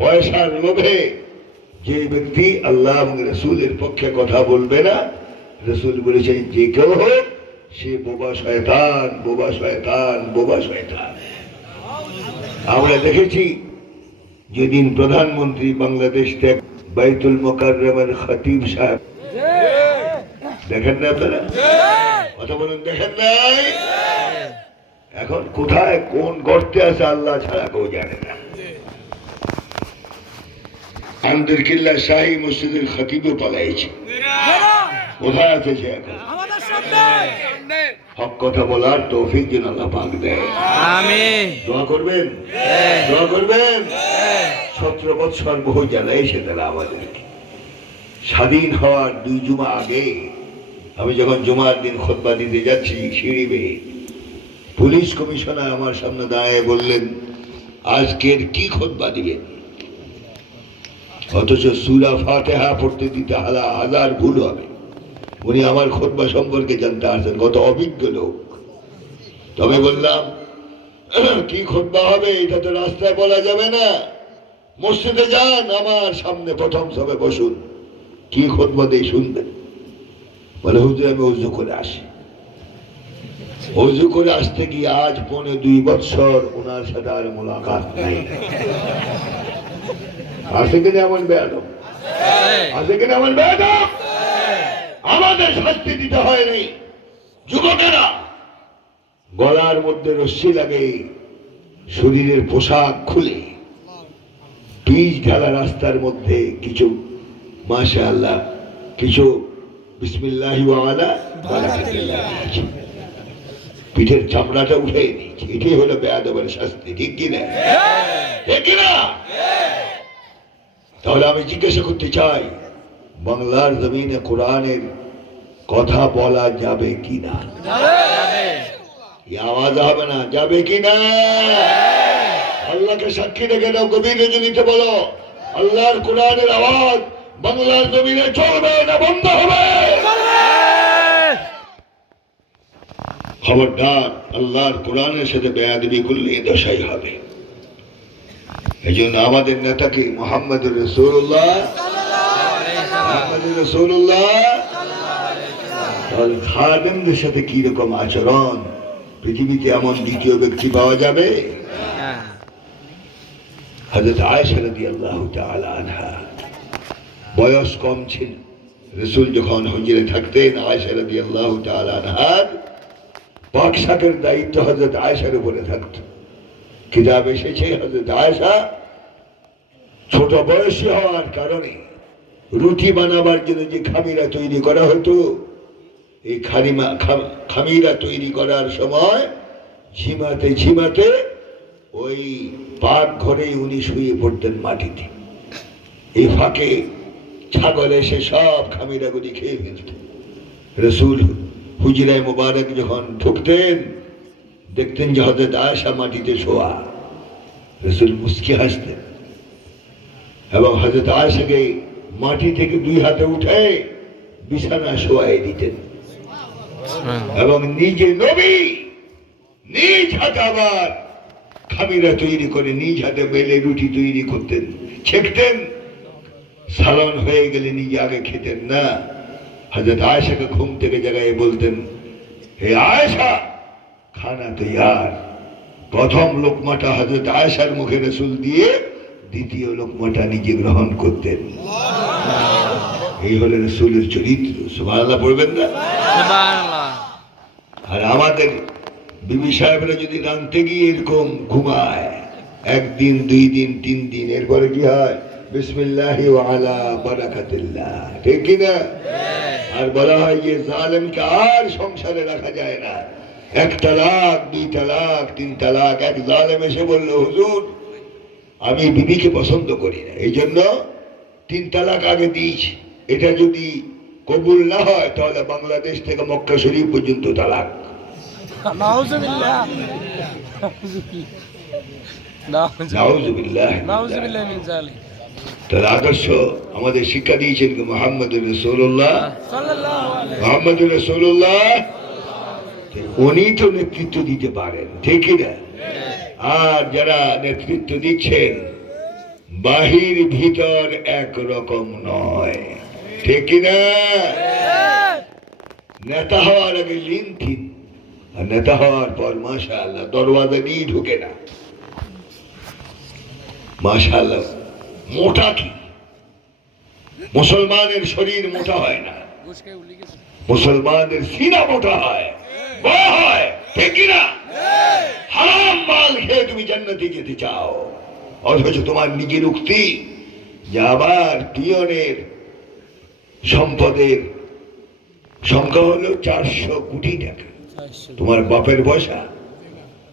পয়সার লোভে যে ব্যক্তি আল্লাহ এবং রাসূলের পক্ষে কথা বলবে না, রাসূল বলেছেন যে কেউ হোক সে বোবা শয়তান, বোবা শয়তান, বোবা শয়তান। আমরা দেখেছি যেদিন প্রধানমন্ত্রী বাংলাদেশ থেকে বাইতুল মুকাররমের খতিব সাহেব, দেখেন না আপনারা? কথা বলুন, দেখেন নাই? এখন কোথায় কোন গর্তে আছে আল্লাহ ছাড়া কেউ জানে না। আমাদের কিল্লা শাহী মসজিদের খতিবও পালাইছে, কোথায় আছে সে এখন? আমাদের সামনে। হক কথা বলার তৌফিক যেন আল্লাহ পাক দেয়, আমিন। দোয়া করবেন, দোয়া করবেন। 17 বছর বহু জ্বালাইছে তারা আমাদেরকে। স্বাধীন হওয়ার 2 জুমা আগে আমি যখন জুমার দিন খুতবা দিতে যাচ্ছি, সিঁড়ি বেয়ে পুলিশ কমিশনার আমার সামনে দাঁড়িয়ে বললেন, আজকের কি খুতবা দিবেন? অথচ সূরা ফাতিহা পড়তে দিতে হাজার ভুল হবে। উনি আমার খুতবা সম্পর্কে জানতে আসেন, কত অভিজ্ঞ লোক। তবে বললাম কি খুতবা হবে এটা তো রাস্তায় বলা যাবে না, মসজিদে যান, আমার সামনে প্রথম সবে বসুন, কি খুতবা দিয়ে শুনবেন। বলে হুজুর আমি উজু করে আসি। উজু করে আসতে গিয়ে আজ 2.5 বছর ওনার সাথে আর মোলাকাত নাই। আছে কিনা এমন বেয়াদব? আছে কিনা এমন বেয়াদব? আমাদের শাস্তি দিতে হয়নি। যুবকেরা গলার মধ্যে রশ্মি লাগে, শরীরের পোশাক খুলে পিচ ঢালা রাস্তার মধ্যে কিছু মাশাআল্লাহ কিছু বিসমিল্লাহি ওয়া আলা বারাকাতিল্লাহ, পিঠের চামড়াটা উঠে নিয়েছে। এটাই হলো বেয়াদবের শাস্তি, ঠিক কিনা? ঠিক কিনা? তাহলে আমি জিজ্ঞাসা করতে চাই, বাংলার জমিনে কোরআনের কথা বলা যাবে কিনা? আওয়াজ হবে না, যাবে কিনা? আল্লাহকে সাক্ষী রেখে দাও, গভীর রজনীতে বলো, আল্লাহর কোরআনের আওয়াজ বাংলার জমিনে চলবে না বন্ধ হবে? খবরদার, আল্লাহর কোরআনের সাথে বেয়াদবি করলে এ দশাই হবে। এই জন্য আমাদের নেতাকে মুহাম্মদুর রাসূলুল্লাহ তাহলে খাদেমদের সাথে কি রকম আচরণ, পৃথিবীতে এমন দ্বিতীয় ব্যক্তি পাওয়া যাবে? হযরত আয়েশা রাদিয়াল্লাহু তাআলা আনহা বয়স কম ছিল, রাসূল যখন হুজুরে থাকতেন আয়েশা রাদিয়াল্লাহু তাআলা আনহার পাক শাকের দায়িত্ব হযরত আয়েশার উপরে থাকত। কিতাব এসেছে হযরত আয়েশা ছোট বয়সী হওয়ার কারণে রুটি বানাবার জন্য যে খামিরা তৈরি করা হতো, এই খামিরা তৈরি করার সময় ঝিমাতে ঝিমাতে ওই পাক ঘরে উনি শুয়ে পড়তেন মাটিতে। এই ফাঁকে ছাগল এসে সব খামিরাগুলি খেয়ে ফেলত। রাসূল হুজরায়ে মুবারক যখন ঢুকতেন দেখতেন যে হযরত আয়েশা মাটিতে শোয়া, রাসূল মুস্কি হাসতেন এবং হযরত আয়েশাকে মাটি থেকে 2 হাতে উঠে বিছানা শোয়াই দিতেন এবং নিজে নবী নিজ হাতে আবার খামিরা তৈরি করে নিজ হাতে বেলে রুটি তৈরি করতেন, ছেঁকতেন। সালন হয়ে গেলে নিজে আগে খেতেন না। হযরত আয়েশাকে ঘুম থেকে জাগায় বলতেন, হে আয়েশা খানা তৈয়ার। প্রথম লোকমাটা হযরত আয়েশার মুখে রাসূল দিয়ে দ্বিতীয় লোকমাটা নিজে গ্রহণ করতেন। এই হলো রাসূলের চরিত্র। সুবহানাল্লাহ পড়বেন না? সুবহানাল্লাহ। আর আমাদের বিবি সাহেবরা যদি রানতে গিয়ে এরকম ঘুমায় 1 দিন 2 দিন 3 দিন, এরপরে কি হয়? বিসমিল্লাহি ওয়া আলা বারাকাতিল্লাহ, ঠিক কিনা? আর বলা হয় যে জালেমকে আর সংসারে রাখা যায় না। 1 তালাক 2 তালাক 3 তালাক। এক জালেম এসে বললো, হুজুর আমি বিবিকে পছন্দ করি না, এই জন্য 3 তালাক আগে দিয়েছি। এটা যদি কবুল না হয় তাহলে বাংলাদেশ থেকে মক্কা শরীফ পর্যন্ত তালাক। নাউজুবিল্লাহ। নাউজুবিল্লাহ। নাউজুবিল্লাহ মিন যালিক। তার আদর্শ আমাদের শিক্ষা দিয়েছেন মুহাম্মদুর রাসূলুল্লাহ সাল্লাল্লাহু আলাইহি মুহাম্মদুর রাসূলুল্লাহ। উনি তো নেতৃত্ব দিতে পারেন, ঠিক না? আর যারা নেতৃত্ব দিচ্ছেন বাহির ভিতর একরকম নয়, ঠিক না? নেতা হওয়ার আগে লিনথিন, আর নেতা হওয়ার পর মাশাআল্লাহ দরওয়াজা দিয়ে ঢুকে না। মাশাআল্লাহ মোটা কি? মুসলমানের শরীর মোটা হয় না, মুসলমানদের সিনা মোটা হয়, বড় হয়, ঠিক না? হারাম মাল খেয়ে তুমি জান্নাতে যেতে চাও, অথচ তোমার নিজের উক্তি যে আবার পিয়নের সম্পদের সংখ্যা হলো 400 কোটি টাকা। তোমার বাপের পয়সা,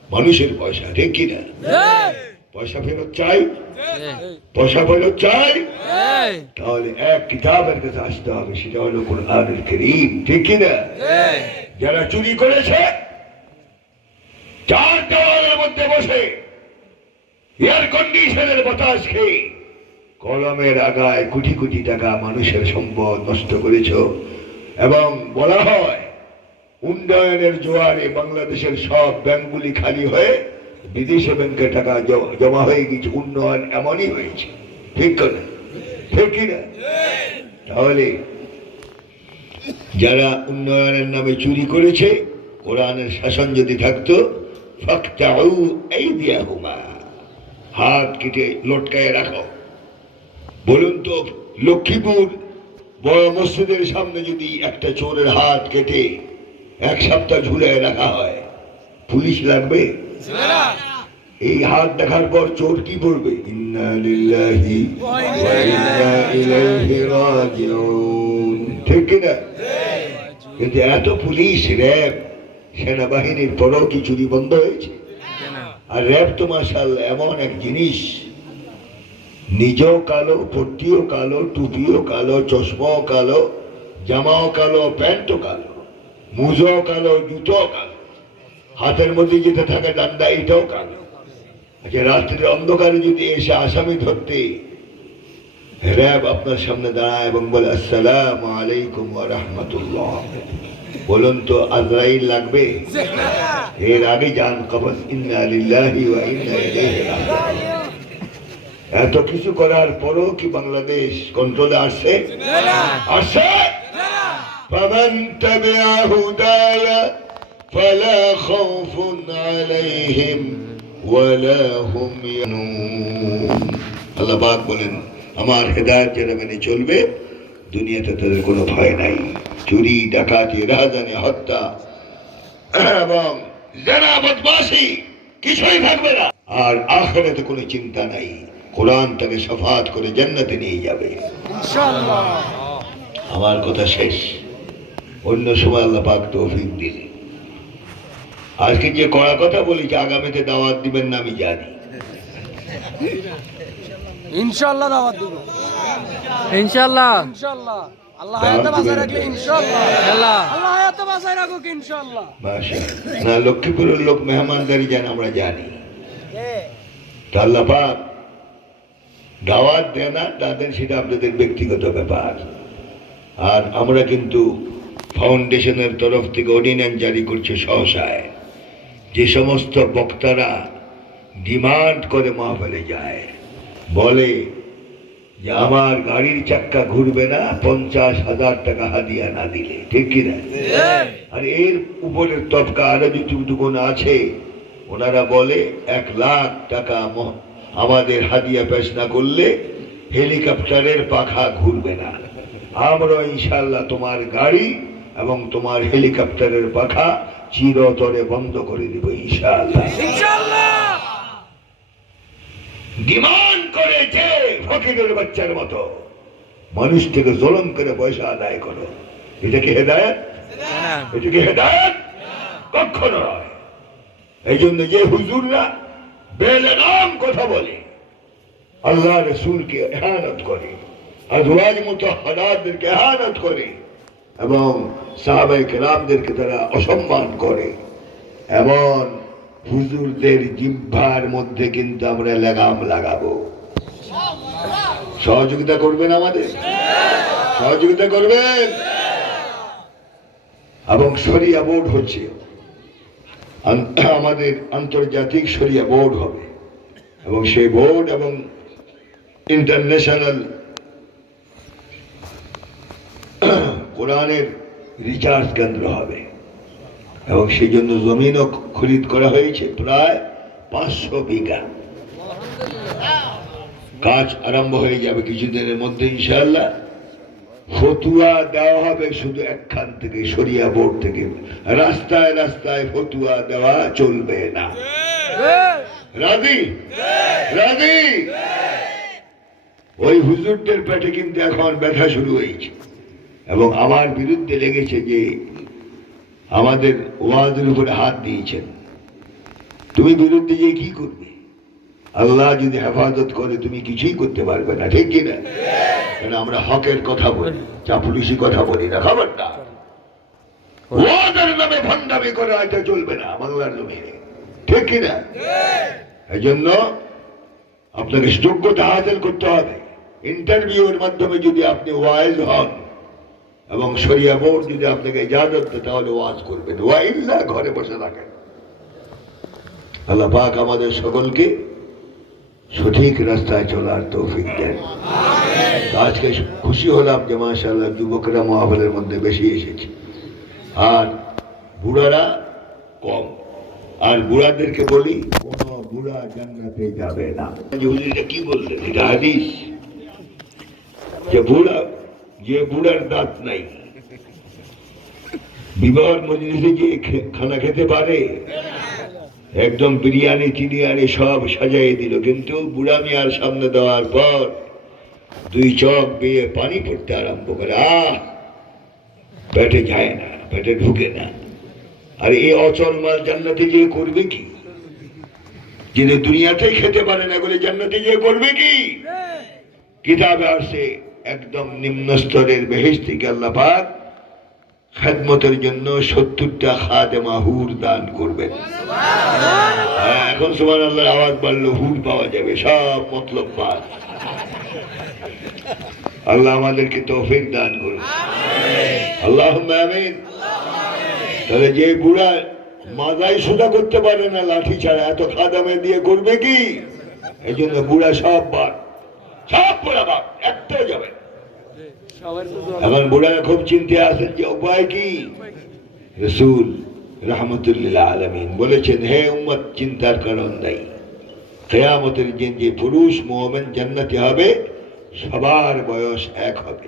মানুষের পয়সা, ঠিক কিনা? পয়সা ফেরত চাই, পয়সা ফেরত চাই, তাহলে এক কিতাবের কাছে আসতে হবে, সেটা হলো কোরআনুল কারীম, ঠিক কিনা? যারা চুরি করেছে 4 দেওয়ালের মধ্যে বসে এয়ার কন্ডিশনের বাতাস খেয়ে কলমের আগায় কোটি কোটি টাকা মানুষের সম্পদ নষ্ট করেছ, এবং বলা হয় উন্নয়নের জোয়ারে বাংলাদেশের সব ব্যাংকগুলি খালি হয়ে বিদেশে ব্যাংকে টাকা জমা হয়ে গেছে। উন্নয়ন এমনই হয়েছে, ঠিক করে ঠিক কিনা? তাহলে যারা উন্নয়নের নামে চুরি করেছে, কোরআনের শাসন যদি থাকতো, ফাকতাউ আইদিয়াহুমা, হাত কেটে লটকায় রাখো। বলুন তো, লক্ষ্মীপুর বড় মসজিদের সামনে যদি একটা চোরের হাত কেটে 1 সপ্তাহ ঝুলায় রাখা হয়, পুলিশ লাগবে? এই হাত দেখার পর চোর কি বলবে? ইন্না লিল্লাহি ওয়া ইন্না ইলাইহি রাজিউন, ঠিক কিনা? কিন্তু এত পুলিশ, র্যাব, সেনাবাহিনীর পরেও কি চুরি বন্ধ হয়েছে? আর র্যাব তো মাশাআল্লাহ এমন এক জিনিস, নিজেও কালো, পট্টিও কালো, টুপিও কালো, চশমাও কালো, জামাও কালো, প্যান্টও কালো, মুজোও কালো, জুতোও কালো, হাতের মধ্যে যেটা থাকে ডান্ডা এটাও কালো। আচ্ছা, রাত্রির অন্ধকারে যদি এসে আসামি ধরতে র্যাব আপনার সামনে দাঁড়ায় এবং বলে আসসালামু আলাইকুম ওয়া রাহমাতুল্লাহ, বলুন তো আজরাইল লাগবে? এর আগে জান কবজ, ইন্না লিল্লাহি ওয়া ইন্না ইলাইহি রাজিউন। এত কিছু করার পরও কি বাংলাদেশ কন্ট্রোলে আসছে? আসছে? ফামান তাবিআ হুদায়া ফালা খাউফুন আলাইহিম ওয়ালা হুম ইয়ানুন। আল্লাহ পাক বলেন, আমার হেদায়েত যারা মেনে চলবে, দুনিয়াতে তাদের কোনো ভয় নাই। চুরি, ডাকাতি, রাহাজানি, হত্যা এবং যারা বদমাশি কিছুই থাকবে না। আর আখিরাতে কোনো চিন্তা নাই, কোরআন তাকে শাফাত করে জান্নাতে নিয়ে যাবে ইনশাআল্লাহ। আমার কথা শেষ, অন্য সময় আল্লাহ পাক তৌফিক দিলে। আজকে যে কড়া কথা বলি যে আগামীতে দাওয়াত দিবেন না আমি জানি, ইনশাআল্লাহ দাওয়াত দেব, ইনশাআল্লাহ ইনশাআল্লাহ। আল্লাহ হায়াতে বাঁচায় রাখলে ইনশাআল্লাহ, আল্লাহ হায়াতে বাঁচায় রাখুক ইনশাআল্লাহ। মাশাআল্লাহ। না, লক্ষ্মীপুরের লোক মেহমানদারি জান আমরা জানি, তা আল্লাহ পাক দাওয়াত দেয় না তাদের, সেটা আপনাদের ব্যক্তিগত ব্যাপার। আর আমরা কিন্তু ফাউন্ডেশনের তরফ থেকে অর্ডিন্যান্স জারি করছে সহসায়, যে সমস্ত বক্তারা ডিমান্ড করে মাহফিলে যায়, বলে যে আমার গাড়ির চাক্কা ঘুরবে না 50,000 টাকা হাদিয়া না দিলে, ঠিক কিনা? আর এর উপরের তবকা আরো যেটুকুন আছে, ওনারা বলে 1 লাখ টাকা আমাদের হাদিয়া পেশ না করলে হেলিকপ্টারের পাখা ঘুরবে না। আমরা ইনশাআল্লাহ তোমার গাড়ি এবং তোমার হেলিকপ্টারের পাখা চিরতরে বন্ধ করে দিব ইনশাআল্লাহ। ডিমান্ড করে যে ফকিরের বাচ্চার মতো মানুষ থেকে জুলুম করে পয়সা আদায় করো, এটা কি হেদায়েত? এটা কি হেদায়েত? কখনো নয়। এই জন্য যে হুজুররা বেলাগাম কথা বলে, আল্লাহ রসুলকে ইহানত করে, আজওয়াজ মুতাহহারাতদেরকে ইহানত করে এবং সাহাবায়ে কেরামদেরকে তারা অসম্মান করে, এমন হুজুরদের জিহ্বার মধ্যে কিন্তু আমরা লাগাম লাগাবো। সহযোগিতা করবেন আমাদের? সহযোগিতা করবেন? এবং শরিয়া বোর্ড হচ্ছে, আমাদের আন্তর্জাতিক শরিয়া বোর্ড হবে, এবং সেই বোর্ড এবং ইন্টারন্যাশনাল কোরআনের রিসার্চ কেন্দ্র হবে, এবং সেই জন্য জমিনও খরিদ করা হয়েছে প্রায় 500 বিঘা। কাজ আরম্ভ হয়ে যাবে কিছুদিনের মধ্যে ইনশাআল্লাহ। ফতুয়া দেওয়া হবে শুধু একখান থেকে, শরিয়া বোর্ড থেকে। রাস্তায় রাস্তায় ফতুয়া দেওয়া চলবে না। রাজি? রাজি? ওই হুজুরদের পেটে কিন্তু এখন ব্যথা শুরু হয়েছে, এবং আমার বিরুদ্ধে লেগেছে যে আমাদের ওয়াজের উপরে হাত দিয়েছেন। তুমি বিরুদ্ধে গিয়ে কি করবে? আল্লাহ যদি হেফাজত করে তুমি কিছুই করতে পারবে না, ঠিক কিনা? কারণ আমরা হকের কথা বলি, চাপুলিশি কথা বলি না। খবরদার, ওয়াজের নামে ভণ্ডামি করে এটা চলবে না বাংলার জমিনে, ঠিক কিনা? এই জন্য আপনাকে যোগ্যতা হাসিল করতে হবে। ইন্টারভিউর মাধ্যমে যদি আপনি ওয়াইজ হন এবং শরিয়া বোর্ড যদি আপনাকে ইজাজত দেয় তাহলে ওয়াজ করবেন, ওয়াইল্লা ঘরে বসে থাকেন। আল্লাহ পাক আমাদের সকলকে সঠিক রাস্তায় চলার তৌফিক দেন। আজকে খুশি হলাম যে মাশাআল্লাহ যুবকরা মাহফিলের মধ্যে বেশি এসেছে, আর বুড়ারা কম। আর বুড়াদেরকে বলি, কোন বুড়া জান্নাতে যাবে না। হুজুরটা কি বললেন, এটা হাদিস, যে বুড়ার দাঁত নাই বিবাহের মজলিসে যে খানা খেতে পারে, একদম বিরিয়ানি টিরিয়ানি সব সাজাই দিল, কিন্তু বুড়া মিয়ার সামনে দেওয়ার পর দুই চোখ বেয়ে পানি পড়তে আরম্ভ করে, পেটে যায় না, পেটে ঢুকে না। আর এই অচল মাল জান্নাতে যে করবে কি? যিনি দুনিয়াতেই খেতে পারে না বলে জান্নাতে যে করবে কি? কিতাবে আসে একদম নিম্ন স্তরের বেহেশত থেকে আল্লাহ পাক খেদমতের জন্য 70টা খাদেমা হুর দান করবেন। এখন সুবহানাল্লাহর আওয়াজ বাড়লো, হুর পাওয়া যাবে, সব মতলব পাক। আল্লাহ আমাদেরকে তৌফিক দান করুন, আল্লাহুম্মা আমিন। তাহলে যে বুড়া মাজাই সোজা করতে পারে না লাঠি ছাড়া, এত খাদামে দিয়ে করবে কি? এই জন্য বুড়া সব বাদ, সব বুড়া বাদ, একটাও যাবে। এখন বুড়ারা খুব চিন্তা আছেন যে উপায় কি? রাসূল রাহমাতুল্লিল আলামিন বলেছেন, হে উম্মত, চিন্তার কারণ নাই। কিয়ামতের দিন যে পুরুষ মুমিন জান্নাতি হবে, সবার বয়স এক হবে।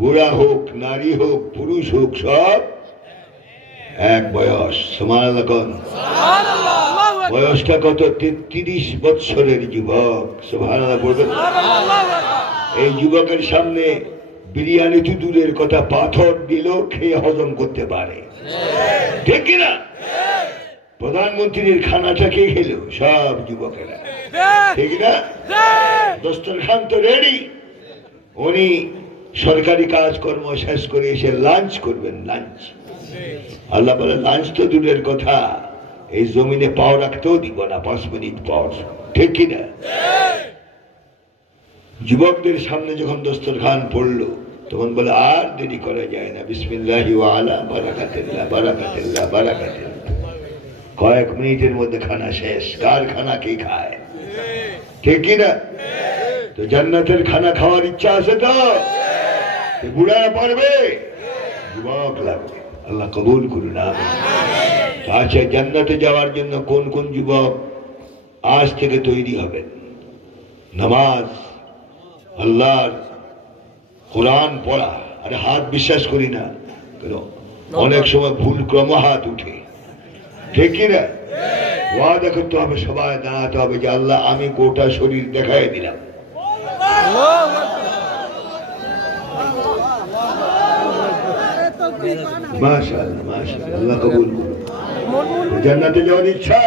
বুড়া হোক, নারী হোক, পুরুষ হোক, সব এক বয়স। সুবহানাল্লাহ। বয়সটা কত? 33 বৎসরের যুবক। সুবহানাল্লাহ বলবেন। এই যুবকের সামনে বিরিয়ানি তো দূরের কথা, পাথর দিলেও খেয়ে হজম করতে পারে, ঠিক কিনা? প্রধানমন্ত্রীর খানাটা কে খেলো? সব যুবকেরা, ঠিক না? দস্তরখান তো রেডি। উনি সরকারি কাজকর্ম শেষ করে এসে লাঞ্চ করবেন, লাঞ্চ। আল্লাহ বলে লাঞ্চ তো দূরের কথা, এই জমিনে পাও রাখতেও দিব না 5 মিনিট পর, ঠিক কিনা? যুবকদের সামনে যখন দস্তরখান পড়লো, তখন বলে আর দেরি করা যায় না, বিসমিল্লাহি ওয়া আলা বারাকাতিল্লাহ, বারাকাতিল্লাহ, বারাকাতিল্লাহ। কয়েক মিনিটের মধ্যে খানা শেষ। কার খানা কে খায়, ঠিক কিনা? তো জান্নাতের খানা খাওয়ার ইচ্ছা আছে তো? বুড়া পারবে, যুবক লাগবে। আল্লাহ কবুল করুন। আচ্ছা, জান্নাতে যাওয়ার জন্য কোন কোন যুবক আজ থেকে তৈরি হবেন? নামাজ, আল্লাহর কোরআন পড়া। আরে হাত বিশ্বাস করি না, অনেক সময় ভুল ক্রম হাত উঠে, ঠিক কিনা? ওয়াদা করতে হবে, সবাই দাঁড়াতে হবে যে আল্লাহ আমি গোটা শরীর দেখাই দিলাম। মাশাআল্লাহ, মাশাআল্লাহ, আল্লাহ কবুল করুন। জান্নাতে যাওয়ার ইচ্ছা?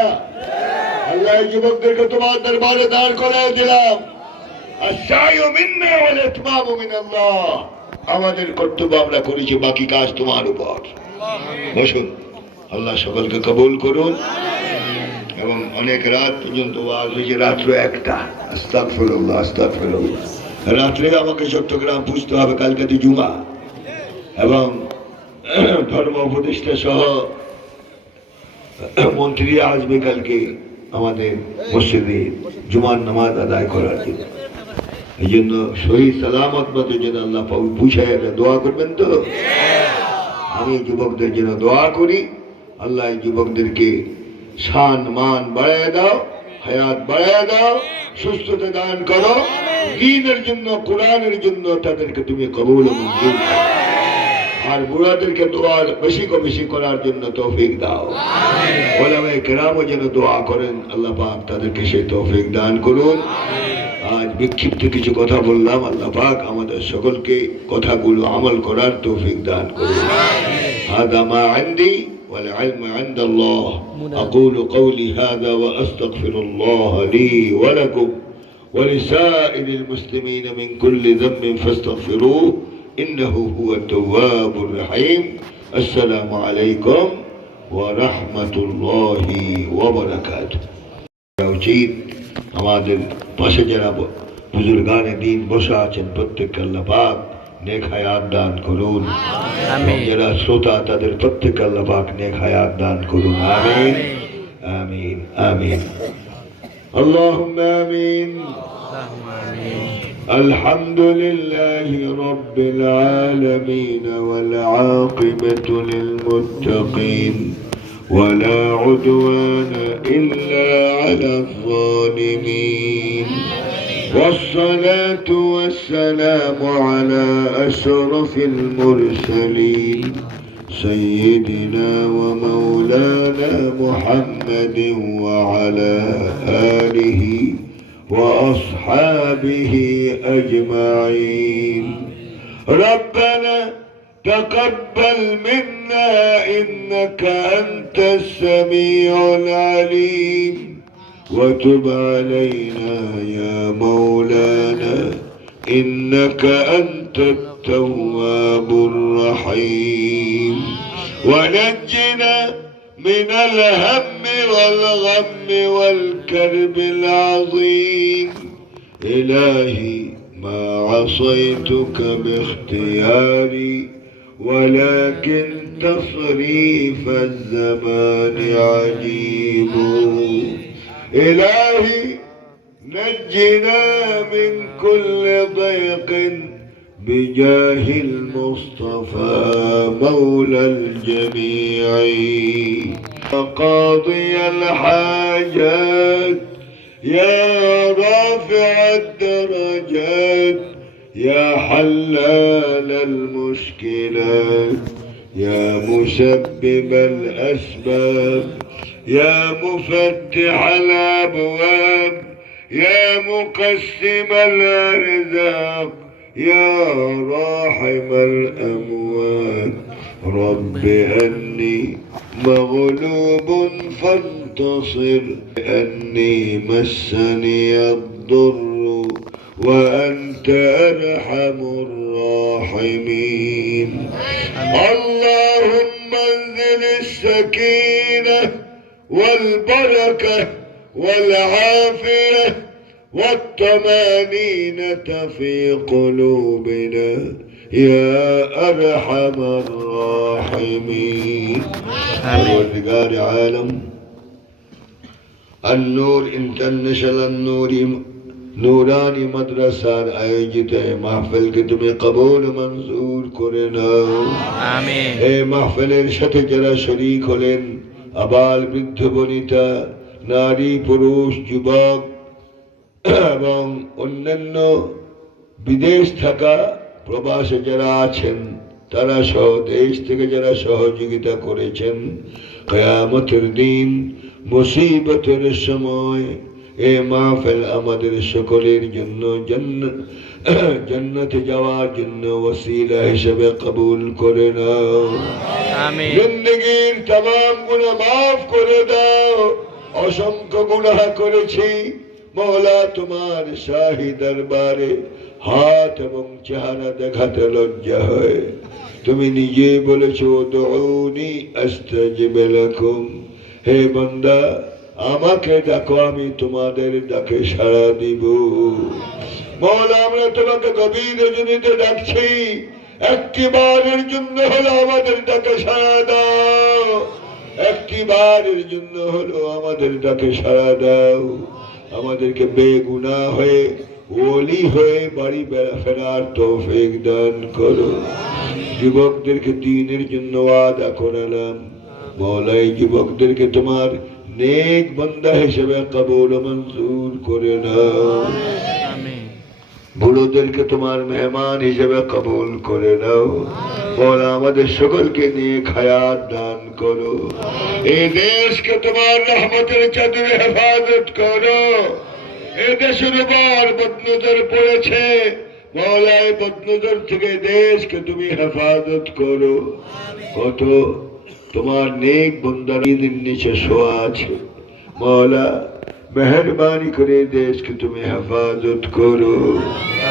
আল্লাহ যুবকদেরকে তোমার দরবারে দাঁড় করায় দিলাম। আশ-শাইউ মিন্না ওয়াল ইতমামু মিনাল্লাহ। আমাদের কর্তব্য আমরা করেছি, বাকি কাজ তোমার উপর। বসুন, আল্লাহ সকলকে কবুল করুন। এবং অনেক রাত পর্যন্ত ওয়াজ হয়েছে, রাত্র 1টা। আস্তাগফিরুল্লাহ, আস্তাগফিরুল্লাহ। রাত্রে আমাকে চট্টগ্রাম পুজতে হবে, কালকে তো জুমা, এবং ধর্ম উপদেষ্টা সহ মন্ত্রীরা আসবে কালকে আমাদের মসজিদে জুমার নামাজ আদায় করার জন্য। এই জন্য শহীদ সালামত মতো যেন আল্লাহ পুষায়, দোয়া করবেন তো? আমি যুবকদের জন্য দোয়া করি, আল্লাহ যুবকদেরকে শান মান বাড়ায় দাও, হায়াত বাড়ায় দাও, সুস্থতা দান করো, দ্বীনের জন্য, কোরআনের জন্য তাদেরকে তুমি কবুল ও মঞ্জুর করো। আর বুড়াদেরকে দোয়া বেশি বেশি করার জন্য তৌফিক দাও। ওলামায়ে কেরামও যেন দোয়া করেন, আল্লাহ পাক তাদেরকে সেই তৌফিক দান করুন। আজ বিক্ষিপ্ত কিছু কথা বললাম, আল্লাহ পাক আমাদের সকলকে কথাগুলো আমল করার তৌফিক দান করুন। হাদা মা ইনদি ওয়াল ইলমু ইনদাল্লাহ। আকুলু কওলি হাদা ওয়া আস্তাগফিরুল্লাহ লি ওয়া লাকুম ওয়া লিসাইরিল মুসলিমিন মিন কুল্লি যামবিন ফাস্তাগফিরুহু ইন্নাহু হুয়াত তাওয়াবুর রহিম। আসসালামু আলাইকুম ওয়া রাহমাতুল্লাহি ওয়া বারাকাতুহু। উচিত আমাদের পাশে যারা বুজুর্গানে দিন বসা আছেন প্রত্যেককে আল্লাহ পাক নেক হায়াত দান করুন। আমিন। যারা শ্রোতা তাদের প্রত্যেককে আল্লাহ পাক নেক হায়াত দান করুন। আমিন আমিন আমিন আল্লাহুম্মা আমিন। الحمد لله رب العالمين والعاقبة للمتقين ولا عدوان إلا على الظالمين والصلاة والسلام على أشرف المرسلين سيدنا ومولانا محمد وعلى آله وأصحابه أجمعين. ربنا تقبل منا إنك أنت السميع العليم وتب علينا يا مولانا إنك أنت التواب الرحيم ونجنا من الهم والغم والكرب العظيم. إلهي ما عصيتك باختياري ولكن تصريف الزمان عجيب. إلهي نجنا من كل ضيق بجاه المصطفى مولى الجميع. قاضي الحاجات يا رافع الدرجات يا حلال المشكلات يا مسبب الأسباب يا مفتح الأبواب يا مقسم الأرزاق يا راحم الأموات. رب أني مغلوب فانتصر أني مسني الضر وأنت أرحم الراحمين. اللهم انزل السكينة والبركة والعافية والطمأنينة في قلوبنا يا أرحم الراحمين. পরওয়ারদিগার আলম النور इंटरनेशनल नूरानी मदरसार आयोजित महफिल के तुम्हें कबूल मंजूर करे नाও। আমিন। এই মাহফিলের সাথে যারা শরীক হলেন আবাল বৃদ্ধ বনিতা নারী পুরুষ যুবক এবং অন্যান্য বিদেশ থাকা প্রবাসে যারা আছেন তারা সহ দেশ থেকে যারা সহযোগিতা করেছেন কিয়ামতের দিন মুসিবতের সময় এই মাহফিল আমাদের সকলের জন্য জান্নাতে যাওয়ার জন্য ওসিলা হিসেবে কবুল করে নাও। আমিন। জিন্দেগীর तमाम গুনাহ মাফ করে দাও। অসংখ্য গুনাহ করেছি মওলা, তোমার শাহী দরবারে হাত এবং চেহারা দেখাতে লজ্জা হয়। তুমি নিজে বলেছো দুউনি আস্তাজিব লাকুম, হে বান্দা আমাকে ডাকো আমি তোমাদের ডাকে সাড়া দিব। মওলা আমরা তোমাকে গভীর রজনীতে ডাকছি, একটি বারের জন্য হলো আমাদের ডাকে সাড়া দাও, একটি বারের জন্য হলো আমাদের ডাকে সাড়া দাও। আমাদেরকে বেগুনাহ হয়ে ওলি হয়ে বাড়ি ফেরার তৌফিক দান করো। যুবকদেরকে দ্বীনের জন্য ওয়াদা করালাম, মওলা এই যুবকদেরকে তোমার নেক বান্দা হিসেবে কবুল মঞ্জুর করে নাও। আমিন। বুড়োদেরকে তোমার মেহমান হিসেবে কবুল করে নাও। মওলা আমাদের সকলকে নেক হায়াত দান করো। এই দেশকে তোমার রহমতের চাদরে হেফাজত করো। এই দেশের উপর বদনজর পড়েছে, মওলা এই বদনজর থেকে দেশকে তুমি হেফাজত করো। কত তোমার নেক বান্দার নিচে শোয়া আছে, মওলা মেহরবানি করে দেশকে তুমি হেফাজত করো।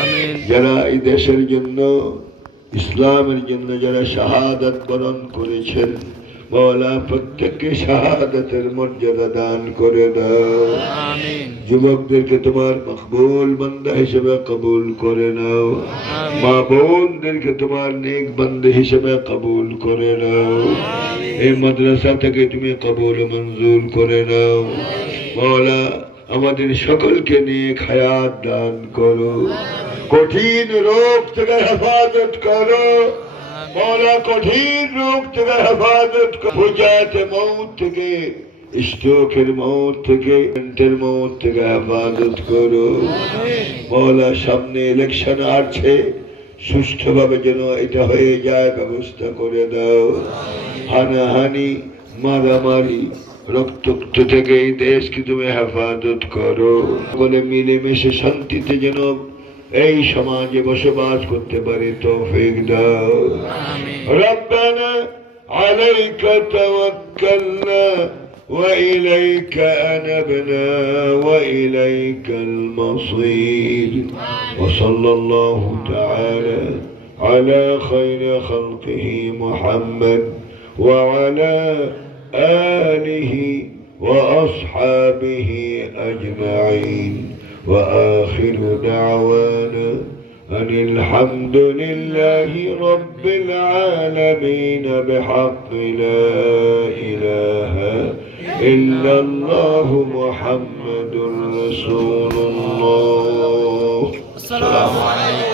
আমিন। যারা এই দেশের জন্য ইসলামের জন্য যারা শাহাদাত বরণ করেছেন, মওলা প্রত্যেককে শাহাদাতের মর্যাদা দান করে দাও। আমিন যুবকদেরকে তোমার মকবুল বান্দা হিসেবে কবুল করে নাও। মা বোনদেরকে তোমার নেক বান্দা হিসেবে কবুল করে নাও। এই মাদ্রাসা থেকে তুমি কবুল মঞ্জুর করে নাও। মওলা আমাদের সকলকে নিয়ে হায়াত দান করো। কঠিন রোগ থেকে হেফাজত করো মওলা, কঠিন রোগ থেকে হেফাজত করো। হুজাতে মউত থেকে, স্ট্রোকের মউত থেকে, ক্যান্সারের মউত থেকে হেফাজত করো মওলা। সামনে ইলেকশন আসছে, সুষ্ঠুভাবে যেন এটা হয়ে যায় ব্যবস্থা করে দাও। হানাহানি, মারামারি, রক্তাক্ত থেকে এই দেশকে তুমি হেফাজত করো। বলে মিলেমিশে শান্তিতে যেন এই সমাজে বসবাস করতে পারে তৌফিক দাও। রব্বানা আলাইকা তাওয়াক্কালনা ওয়া ইলাইকা আনাবনা ওয়া ইলাইকাল মাসীর। ওয়া সাল্লাল্লাহু তাআলা আলা খায়রি খালকিহি মুহাম্মদ ওয়া আলা আলিহি ওয়া আসহাবিহি আজমাইন। وآخر دعوانا أن الحمد لله رب العالمين بحق لا إله إلا الله محمد رسول الله. السلام عليكم.